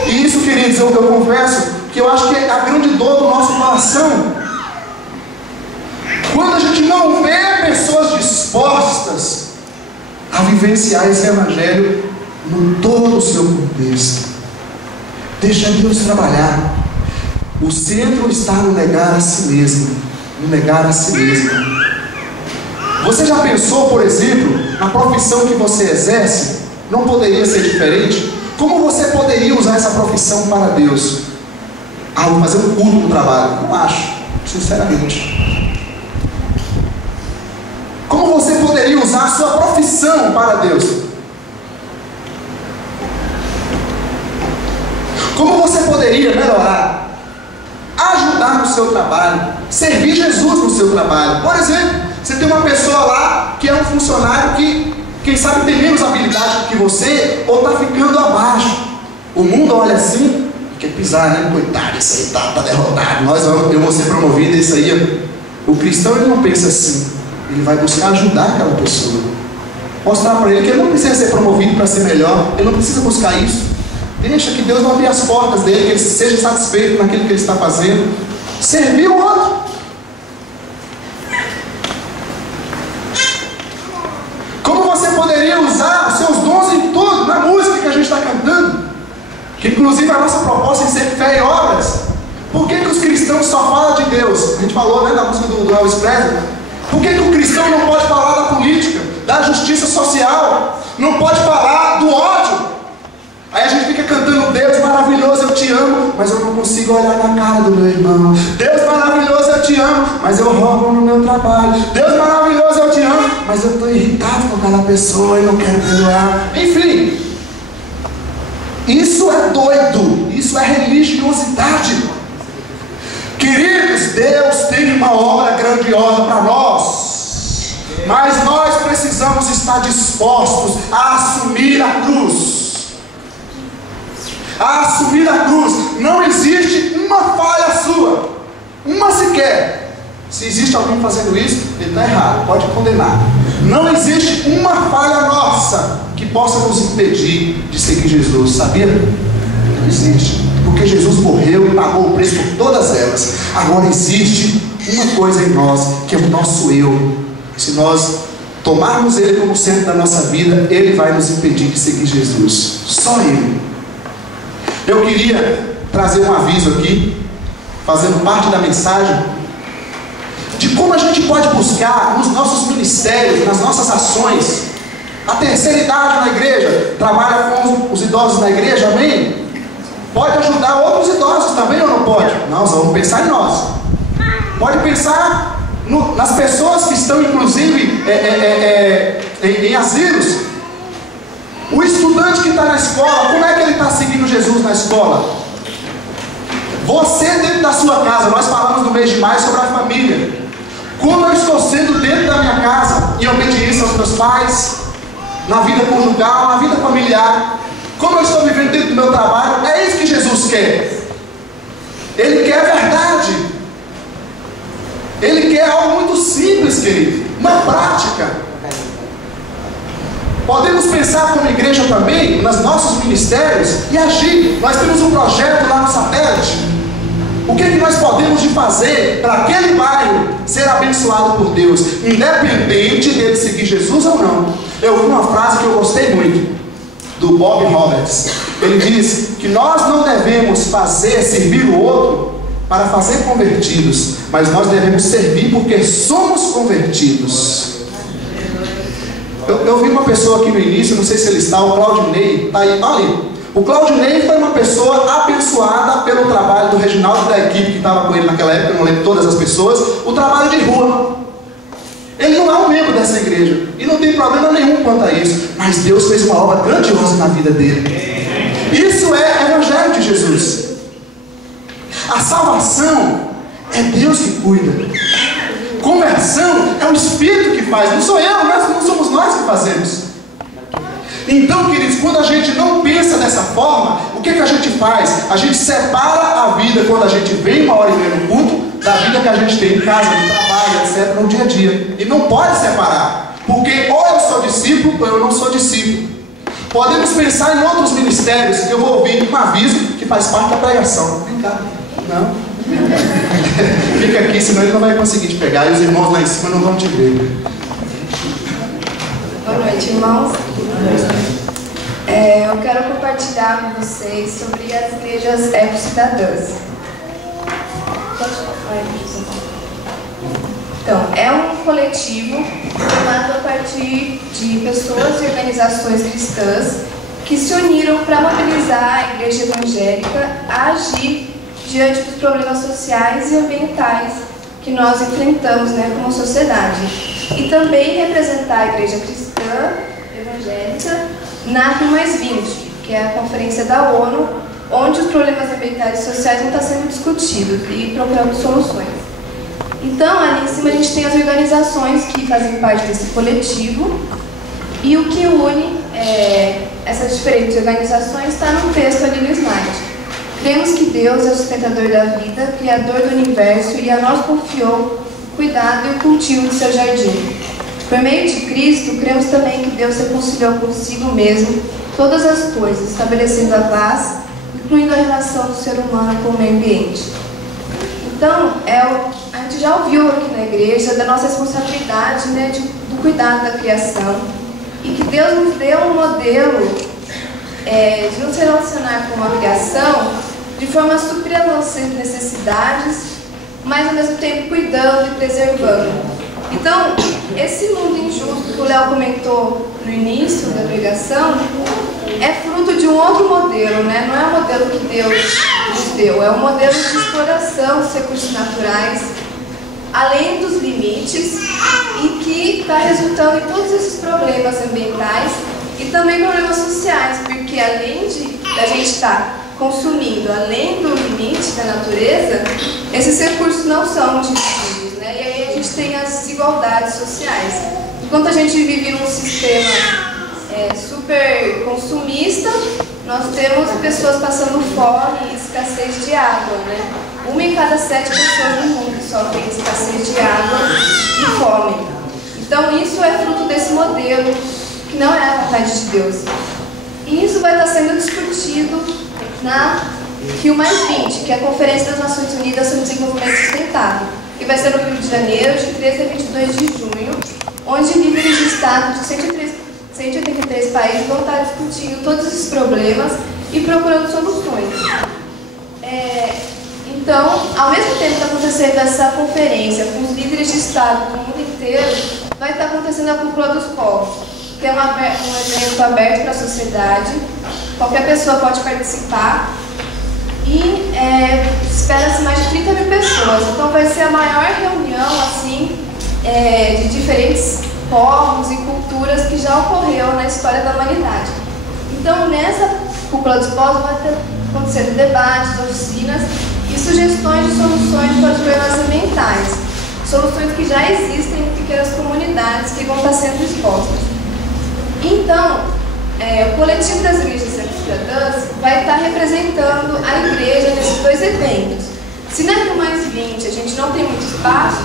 E isso, queridos, eu confesso que eu acho que é a grande dor do nosso coração. Quando a gente não vê pessoas dispostas a vivenciar esse evangelho no todo o seu contexto. Deixa Deus trabalhar. O centro está no negar a si mesmo. No negar a si mesmo. Você já pensou, por exemplo, na profissão que você exerce? Não poderia ser diferente? Como você poderia usar essa profissão para Deus? Vou fazer um culto no trabalho. Não acho, sinceramente. Como você poderia usar a sua profissão para Deus? Como você poderia melhorar, ajudar no seu trabalho, servir Jesus no seu trabalho? Por exemplo, você tem uma pessoa lá que é um funcionário que, quem sabe, tem menos habilidade que você, ou está ficando abaixo. O mundo olha assim e quer pisar, né? Coitado, esse aí está derrotado. Eu vou ser promovido, isso aí. O cristão, ele não pensa assim. Ele vai buscar ajudar aquela pessoa, mostrar para ele que ele não precisa ser promovido para ser melhor, ele não precisa buscar isso. Deixa que Deus vai abrir as portas dele, que ele seja satisfeito naquilo que ele está fazendo. Servir o outro. Como você poderia usar os seus dons em tudo, na música que a gente está cantando, que inclusive a nossa proposta é ser fé e obras. Por que os cristãos só falam de Deus? A gente falou, né, na música do Elvis Presley. Por que o cristão não pode falar da política, da justiça social, não pode falar do ódio? Aí a gente fica cantando: Deus maravilhoso, eu te amo, mas eu não consigo olhar na cara do meu irmão. Deus maravilhoso, eu te amo, mas eu roubo no meu trabalho. Deus maravilhoso, eu te amo, mas eu estou irritado com aquela pessoa e não quero perdoar. Enfim, isso é doido, isso é religiosidade. Queridos, Deus tem uma obra grandiosa para nós, mas nós precisamos estar dispostos a assumir a cruz. A assumir a cruz. Não existe uma falha sua, uma sequer. Se existe alguém fazendo isso, ele está errado, pode condenar. Não existe uma falha nossa que possa nos impedir de seguir Jesus, sabia? Não existe, porque Jesus morreu e pagou o preço por todas elas. Agora existe uma coisa em nós, que é o nosso eu. Se nós tomarmos Ele como centro da nossa vida, Ele vai nos impedir de seguir Jesus. Só Ele. Eu queria trazer um aviso aqui, fazendo parte da mensagem, de como a gente pode buscar nos nossos ministérios, nas nossas ações. A terceira idade na igreja trabalha com os idosos na igreja, amém? Pode ajudar outros idosos também ou não pode? Não, só vamos pensar em nós. Pode pensar nas pessoas que estão inclusive em asilos. O estudante que está na escola, como é que ele está seguindo Jesus na escola? Você dentro da sua casa, nós falamos no mês de maio sobre a família. Como eu estou sendo dentro da minha casa, em obediência aos meus pais, na vida conjugal, na vida familiar. Como eu estou vivendo dentro do meu trabalho, é isso que Jesus quer. Ele quer a verdade. Ele quer algo muito simples, querido, uma prática. Podemos pensar como igreja também, nos nossos ministérios, e agir. Nós temos um projeto lá no satélite. O que é que nós podemos fazer para aquele bairro ser abençoado por Deus, independente dele seguir Jesus ou não? Eu vi uma frase que eu gostei muito, do Bob Roberts. Ele diz que nós não devemos servir o outro para fazer convertidos, mas nós devemos servir porque somos convertidos. Eu vi uma pessoa aqui no início, não sei se ele está, o Claudinei, está aí, ali. O Claudinei foi uma pessoa abençoada pelo trabalho do Reginaldo e da equipe que estava com ele naquela época, eu não lembro todas as pessoas, o trabalho de rua. Ele não é um membro dessa igreja, e não tem problema nenhum quanto a isso, mas Deus fez uma obra grandiosa na vida dele. Isso é o Evangelho de Jesus. A salvação é Deus que cuida. Conversão é o Espírito que faz, não sou eu, não somos nós que fazemos. Então, queridos, quando a gente não pensa dessa forma, o que a gente faz? A gente separa a vida quando a gente vem uma hora e meia no culto, da vida que a gente tem em casa, no trabalho, etc., no dia a dia. E não pode separar, porque ou eu sou discípulo ou eu não sou discípulo. Podemos pensar em outros ministérios, que eu vou ouvir um aviso que faz parte da pregação. Vem cá, não. Fica aqui, senão ele não vai conseguir te pegar, e os irmãos lá em cima não vão te ver. Boa noite, irmãos. Eu quero compartilhar com vocês sobre as igrejas eco-cidadãs. Então, é um coletivo formado a partir de pessoas e organizações cristãs que se uniram para mobilizar a igreja evangélica a agir diante dos problemas sociais e ambientais que nós enfrentamos, como sociedade. E também representar a igreja cristã evangélica na Rio+20, que é a conferência da ONU, onde os problemas ambientais e sociais vão estar sendo discutidos e procurando soluções. Então, ali em cima a gente tem as organizações que fazem parte desse coletivo, e o que une essas diferentes organizações está no texto ali no slide. Cremos que Deus é o sustentador da vida, criador do universo, e a nós confiou o cuidado e o cultivo do seu jardim. Por meio de Cristo, cremos também que Deus reconciliou consigo mesmo todas as coisas, estabelecendo a paz, incluindo a relação do ser humano com o meio ambiente. Então, a gente já ouviu aqui na igreja da nossa responsabilidade do cuidado da criação, e que Deus nos deu um modelo de nos relacionar com a criação de forma a suprir as nossas necessidades, mas ao mesmo tempo cuidando e preservando. Então, esse mundo injusto que o Léo comentou no início da pregação é fruto de um outro modelo, não é o modelo que Deus nos deu, é um modelo de exploração dos recursos naturais, além dos limites, e que está resultando em todos esses problemas ambientais e também problemas sociais, porque além da gente estar consumindo, além do limite da natureza, esses recursos não são divididos, e aí a gente tem as desigualdades sociais. Enquanto a gente vive num sistema super consumista, nós temos pessoas passando fome e escassez de água, 1 em cada 7 pessoas no mundo sofrem escassez de água e fome. Então isso é fruto desse modelo que não é a vontade de Deus. E isso vai estar sendo discutido na Rio+20, que é a Conferência das Nações Unidas sobre Desenvolvimento Sustentável, que vai ser no Rio de Janeiro, de 13 a 22 de junho, onde líderes de Estado de 183 países vão estar discutindo todos esses problemas e procurando soluções. Então, ao mesmo tempo que está acontecendo essa conferência com os líderes de Estado do mundo inteiro, vai estar acontecendo a Cúpula dos Povos, que é um evento aberto para a sociedade, qualquer pessoa pode participar, e espera-se mais de 30 mil pessoas. Então vai ser a maior reunião de diferentes povos e culturas que já ocorreu na história da humanidade. Então, nessa cúpula dos povos vai ter acontecendo debates, oficinas e sugestões de soluções para os problemas ambientais. Soluções que já existem em pequenas comunidades que vão estar sendo expostas. Então, o coletivo das igrejas cidadãs vai estar representando a igreja nesses dois eventos. Se na Rio Mais 20 a gente não tem muito espaço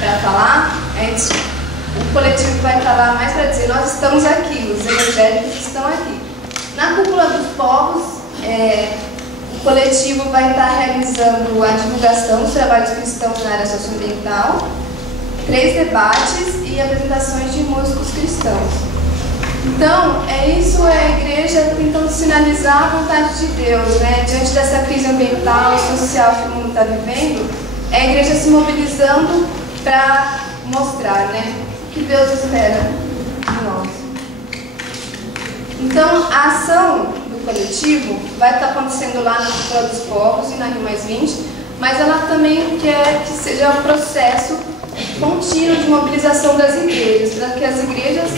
para falar, o coletivo vai estar lá mais para dizer: nós estamos aqui, os evangélicos estão aqui. Na cúpula dos povos, o coletivo vai estar realizando a divulgação dos trabalhos cristãos na área socioambiental, 3 debates e apresentações de músicos cristãos. Então, isso é a igreja tentando sinalizar a vontade de Deus, né? Diante dessa crise ambiental e social que o mundo está vivendo, é a igreja se mobilizando para mostrar, né, o que Deus espera de nós. Então, a ação do coletivo vai estar acontecendo lá na Cúpula dos Povos e na Rio Mais 20, mas ela também quer que seja um processo contínuo de mobilização das igrejas, para que as igrejas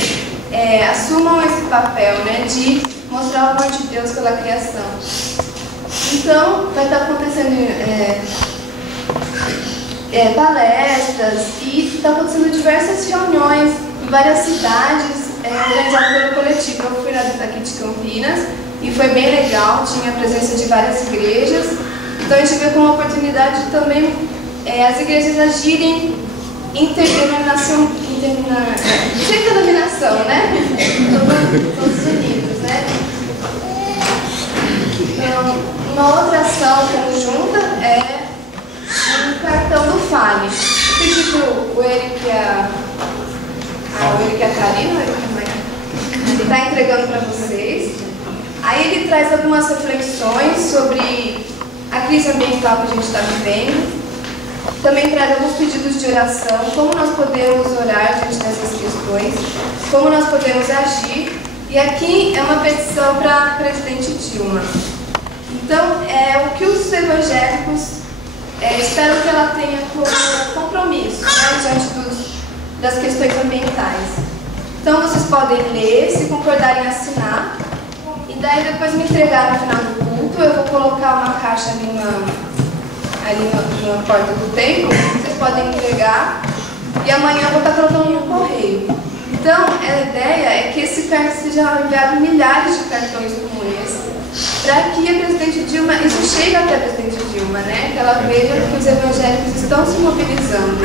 assumam esse papel, né, de mostrar o amor de Deus pela criação. Então, vai estar acontecendo palestras e está acontecendo diversas reuniões em várias cidades organizadas pelo coletivo. Eu fui daqui de Campinas e foi bem legal, tinha a presença de várias igrejas. Então, a gente vê como uma oportunidade também as igrejas agirem interdenominação, sem denominação, né? Todos unidos, né? Então, uma outra ação conjunta é o cartão do Fale. Eu pedi para o Eric e a Karina, ele está entregando para vocês. Aí ele traz algumas reflexões sobre a crise ambiental que a gente está vivendo. Também traz alguns pedidos de oração, como nós podemos orar diante dessas questões, como nós podemos agir. E aqui é uma petição para a presidente Dilma. Então, o que os evangélicos espero que ela tenha como compromisso, né, diante das questões ambientais. Então, vocês podem ler, se concordarem, assinar, e daí depois me entregar no final do culto. Eu vou colocar uma caixa ali na porta do templo, vocês podem entregar, e amanhã eu vou estar colocando no correio. Então, a ideia é que esse cartão seja enviado milhares de cartões como esse, para que a presidente Dilma, isso chegue até a presidente Dilma, né? Que ela veja que os evangélicos estão se mobilizando.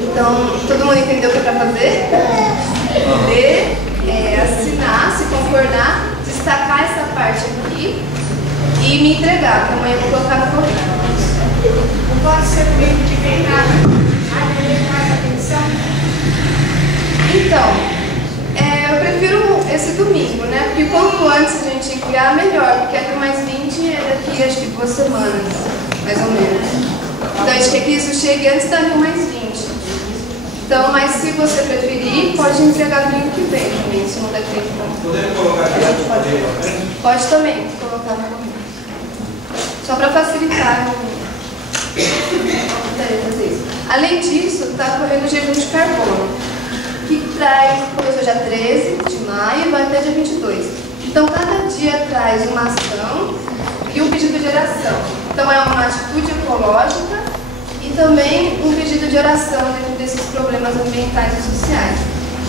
Então, todo mundo entendeu o que é para fazer? Ler, assinar, se concordar, destacar essa parte aqui e me entregar, que amanhã eu vou colocar no correio. Não pode ser comigo que vem a ler mais atenção? Então, eu prefiro esse domingo, né? Porque quanto antes a gente enviar, melhor. Porque aqui mais 20 é daqui, acho que 2 semanas, mais ou menos. Então a gente quer que isso chegue antes da Rio Mais 20. Então, mas se você preferir, pode entregar no domingo que vem também, se não der tempo. Podemos colocar aqui no correio? Pode também colocar no correio. Só para facilitar. Fazer isso. Além disso, está correndo o jejum de carbono, que começou dia 13 de maio e vai até dia 22. Então, cada dia traz uma ação e um pedido de oração. Então, é uma atitude ecológica e também um pedido de oração dentro desses problemas ambientais e sociais.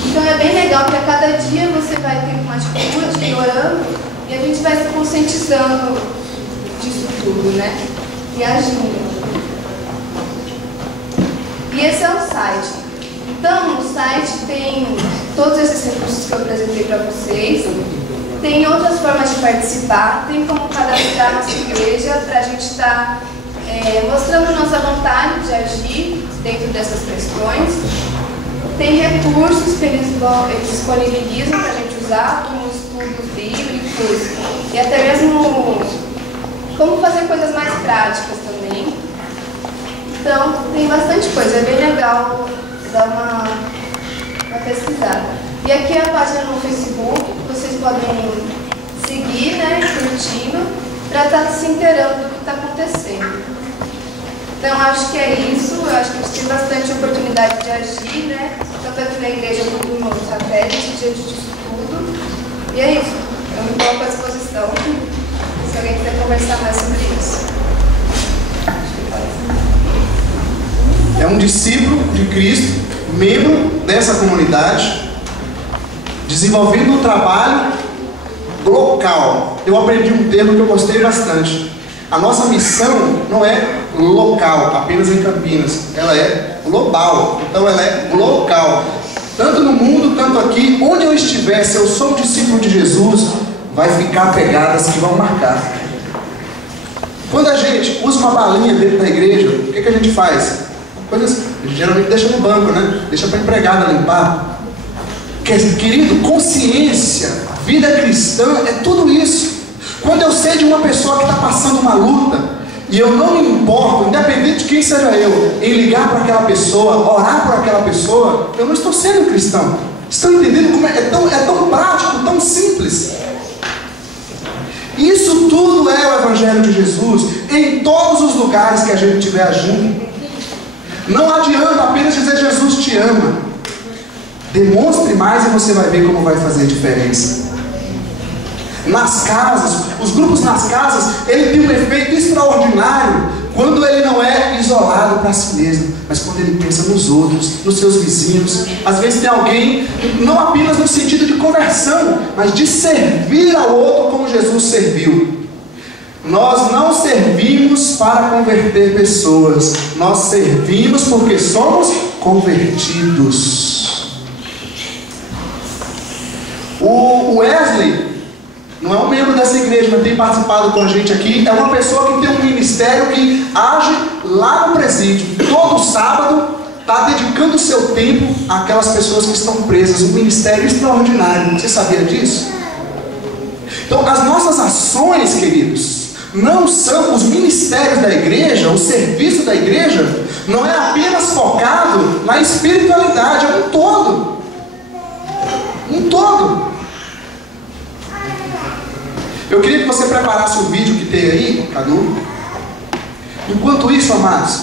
Então, é bem legal que a cada dia você vai ter uma atitude orando e a gente vai se conscientizando disso tudo, né? E agindo. E esse é o site. Então, no site tem todos esses recursos que eu apresentei para vocês, tem outras formas de participar, tem como cadastrar nossa igreja para a gente estar mostrando nossa vontade de agir dentro dessas questões. Tem recursos que eles disponibilizam para a gente usar, como estudos bíblicos e até mesmo como fazer coisas mais práticas também. Então, tem bastante coisa, é bem legal dar uma pesquisada. E aqui é a página no Facebook, vocês podem seguir, né, curtindo, para estar se inteirando do que está acontecendo. Então, acho que é isso. Eu acho que a gente tem bastante oportunidade de agir, né, tanto aqui na igreja como no satélite, diante disso tudo. E é isso. Eu me coloco à disposição se alguém quiser conversar mais sobre isso. É um discípulo de Cristo, membro dessa comunidade, desenvolvendo um trabalho local. Eu aprendi um termo que eu gostei bastante. A nossa missão não é local, apenas em Campinas. Ela é global. Então ela é local. Tanto no mundo, tanto aqui. Onde eu estiver, se eu sou um discípulo de Jesus, vai ficar pegadas que vão marcar. Quando a gente usa uma balinha dentro da igreja, o que a gente faz? Coisas, geralmente deixa no banco, né? Deixa para a empregada limpar. Querido, consciência, vida cristã é tudo isso. Quando eu sei de uma pessoa que está passando uma luta, e eu não me importo, independente de quem seja eu, em ligar para aquela pessoa, orar por aquela pessoa, eu não estou sendo um cristão. Estão entendendo como é tão prático, tão simples? Isso tudo é o Evangelho de Jesus, em todos os lugares que a gente estiver agindo. Não adianta apenas dizer Jesus te ama. Demonstre mais e você vai ver como vai fazer diferença. Nas casas, os grupos nas casas, ele tem um efeito extraordinário quando ele não é isolado para si mesmo, mas quando ele pensa nos outros, nos seus vizinhos. Às vezes tem alguém, não apenas no sentido de conversão, mas de servir ao outro como Jesus serviu. Nós não servimos para converter pessoas, nós servimos porque somos convertidos. O Wesley não é um membro dessa igreja, mas tem participado com a gente aqui. É uma pessoa que tem um ministério que age lá no presídio. Todo sábado está dedicando o seu tempo àquelas pessoas que estão presas. Um ministério extraordinário. Você sabia disso? Então, as nossas ações, queridos, não são os ministérios da igreja, o serviço da igreja, não é apenas focado na espiritualidade, é um todo. Um todo. Eu queria que você preparasse o vídeo que tem aí, Cadu. Enquanto isso, amados,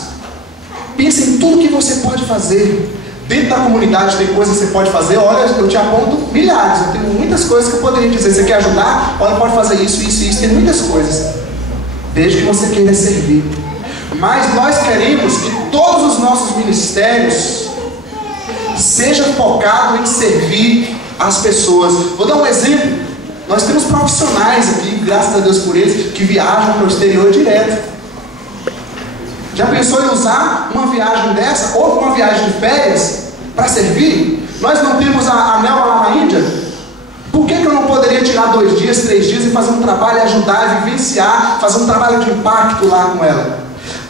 pense em tudo que você pode fazer. Dentro da comunidade tem coisas que você pode fazer. Olha, eu te aponto milhares. Eu tenho muitas coisas que eu poderia dizer. Você quer ajudar? Olha, pode fazer isso, isso e isso. Tem muitas coisas. Desde que você queira servir. Mas nós queremos que todos os nossos ministérios sejam focados em servir as pessoas. Vou dar um exemplo. Nós temos profissionais aqui, graças a Deus por eles, que viajam para o exterior direto. Já pensou em usar uma viagem dessa, ou uma viagem de férias, para servir? Nós não temos a Nelma lá na Índia? Por que eu não poderia tirar 2 dias, 3 dias e fazer um trabalho, ajudar, vivenciar, fazer um trabalho de impacto lá com ela?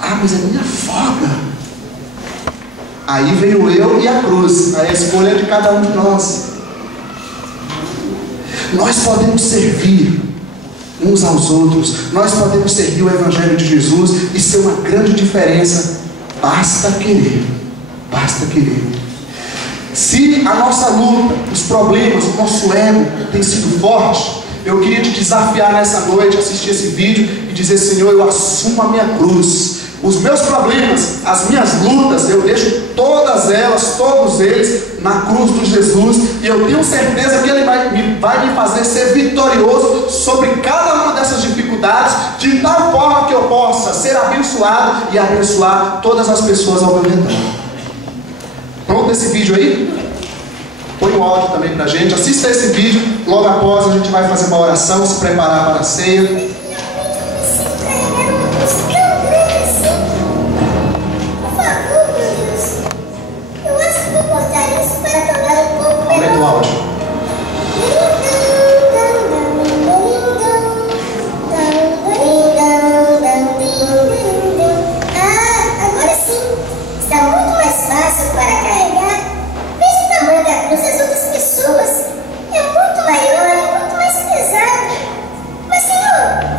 Ah, mas é minha folga. Aí veio eu e a cruz, aí a escolha é de cada um de nós. Nós podemos servir uns aos outros, nós podemos servir o Evangelho de Jesus e ser uma grande diferença. Basta querer, basta querer. Se a nossa luta, os problemas, o nosso ego tem sido forte, eu queria te desafiar nessa noite, assistir esse vídeo e dizer: Senhor, eu assumo a minha cruz. Os meus problemas, as minhas lutas, eu deixo todas elas, todos eles, na cruz de Jesus. E eu tenho certeza que Ele vai me fazer ser vitorioso sobre cada uma dessas dificuldades, de tal forma que eu possa ser abençoado e abençoar todas as pessoas ao meu redor. Pronto esse vídeo aí? Põe o áudio também pra gente. Assista esse vídeo. Logo após a gente vai fazer uma oração, se preparar para a ceia. Aumenta o áudio. Agora sim, está muito mais fácil para carregar. Veja o tamanho da cruz das outras pessoas. É muito maior e muito mais pesado. Mas, Senhor,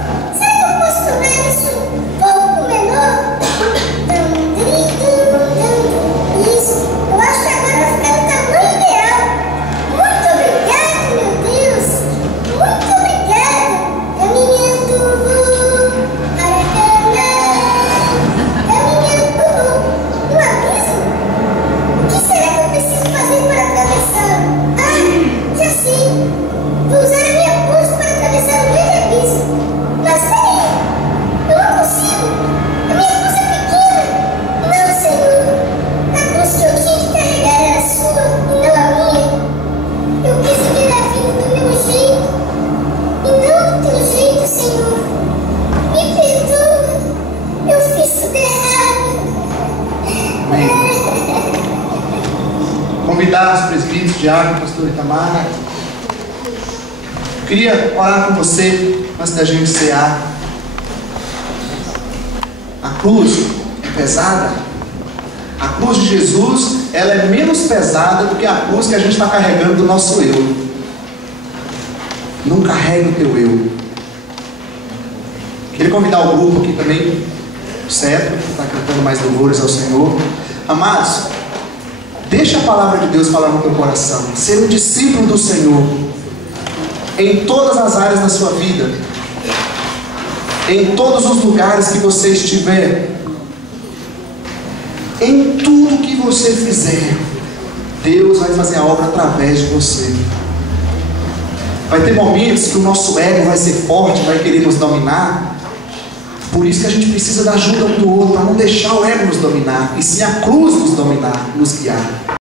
Amém. Convidar os presbíteros, diácono, pastor Itamar. Eu queria orar com você antes da gente cear. A cruz é pesada. A cruz de Jesus, ela é menos pesada do que a cruz que a gente está carregando do nosso eu. Não carregue o teu eu. Queria convidar o grupo aqui também, certo? Que está cantando mais louvores ao Senhor. Amados, deixa a palavra de Deus falar no teu coração. Ser um discípulo do Senhor em todas as áreas da sua vida, em todos os lugares que você estiver, em tudo que você fizer, Deus vai fazer a obra através de você. Vai ter momentos que o nosso ego vai ser forte, vai querer nos dominar. Por isso que a gente precisa da ajuda um do outro, para não deixar o ego nos dominar, e sim a cruz nos dominar, nos guiar.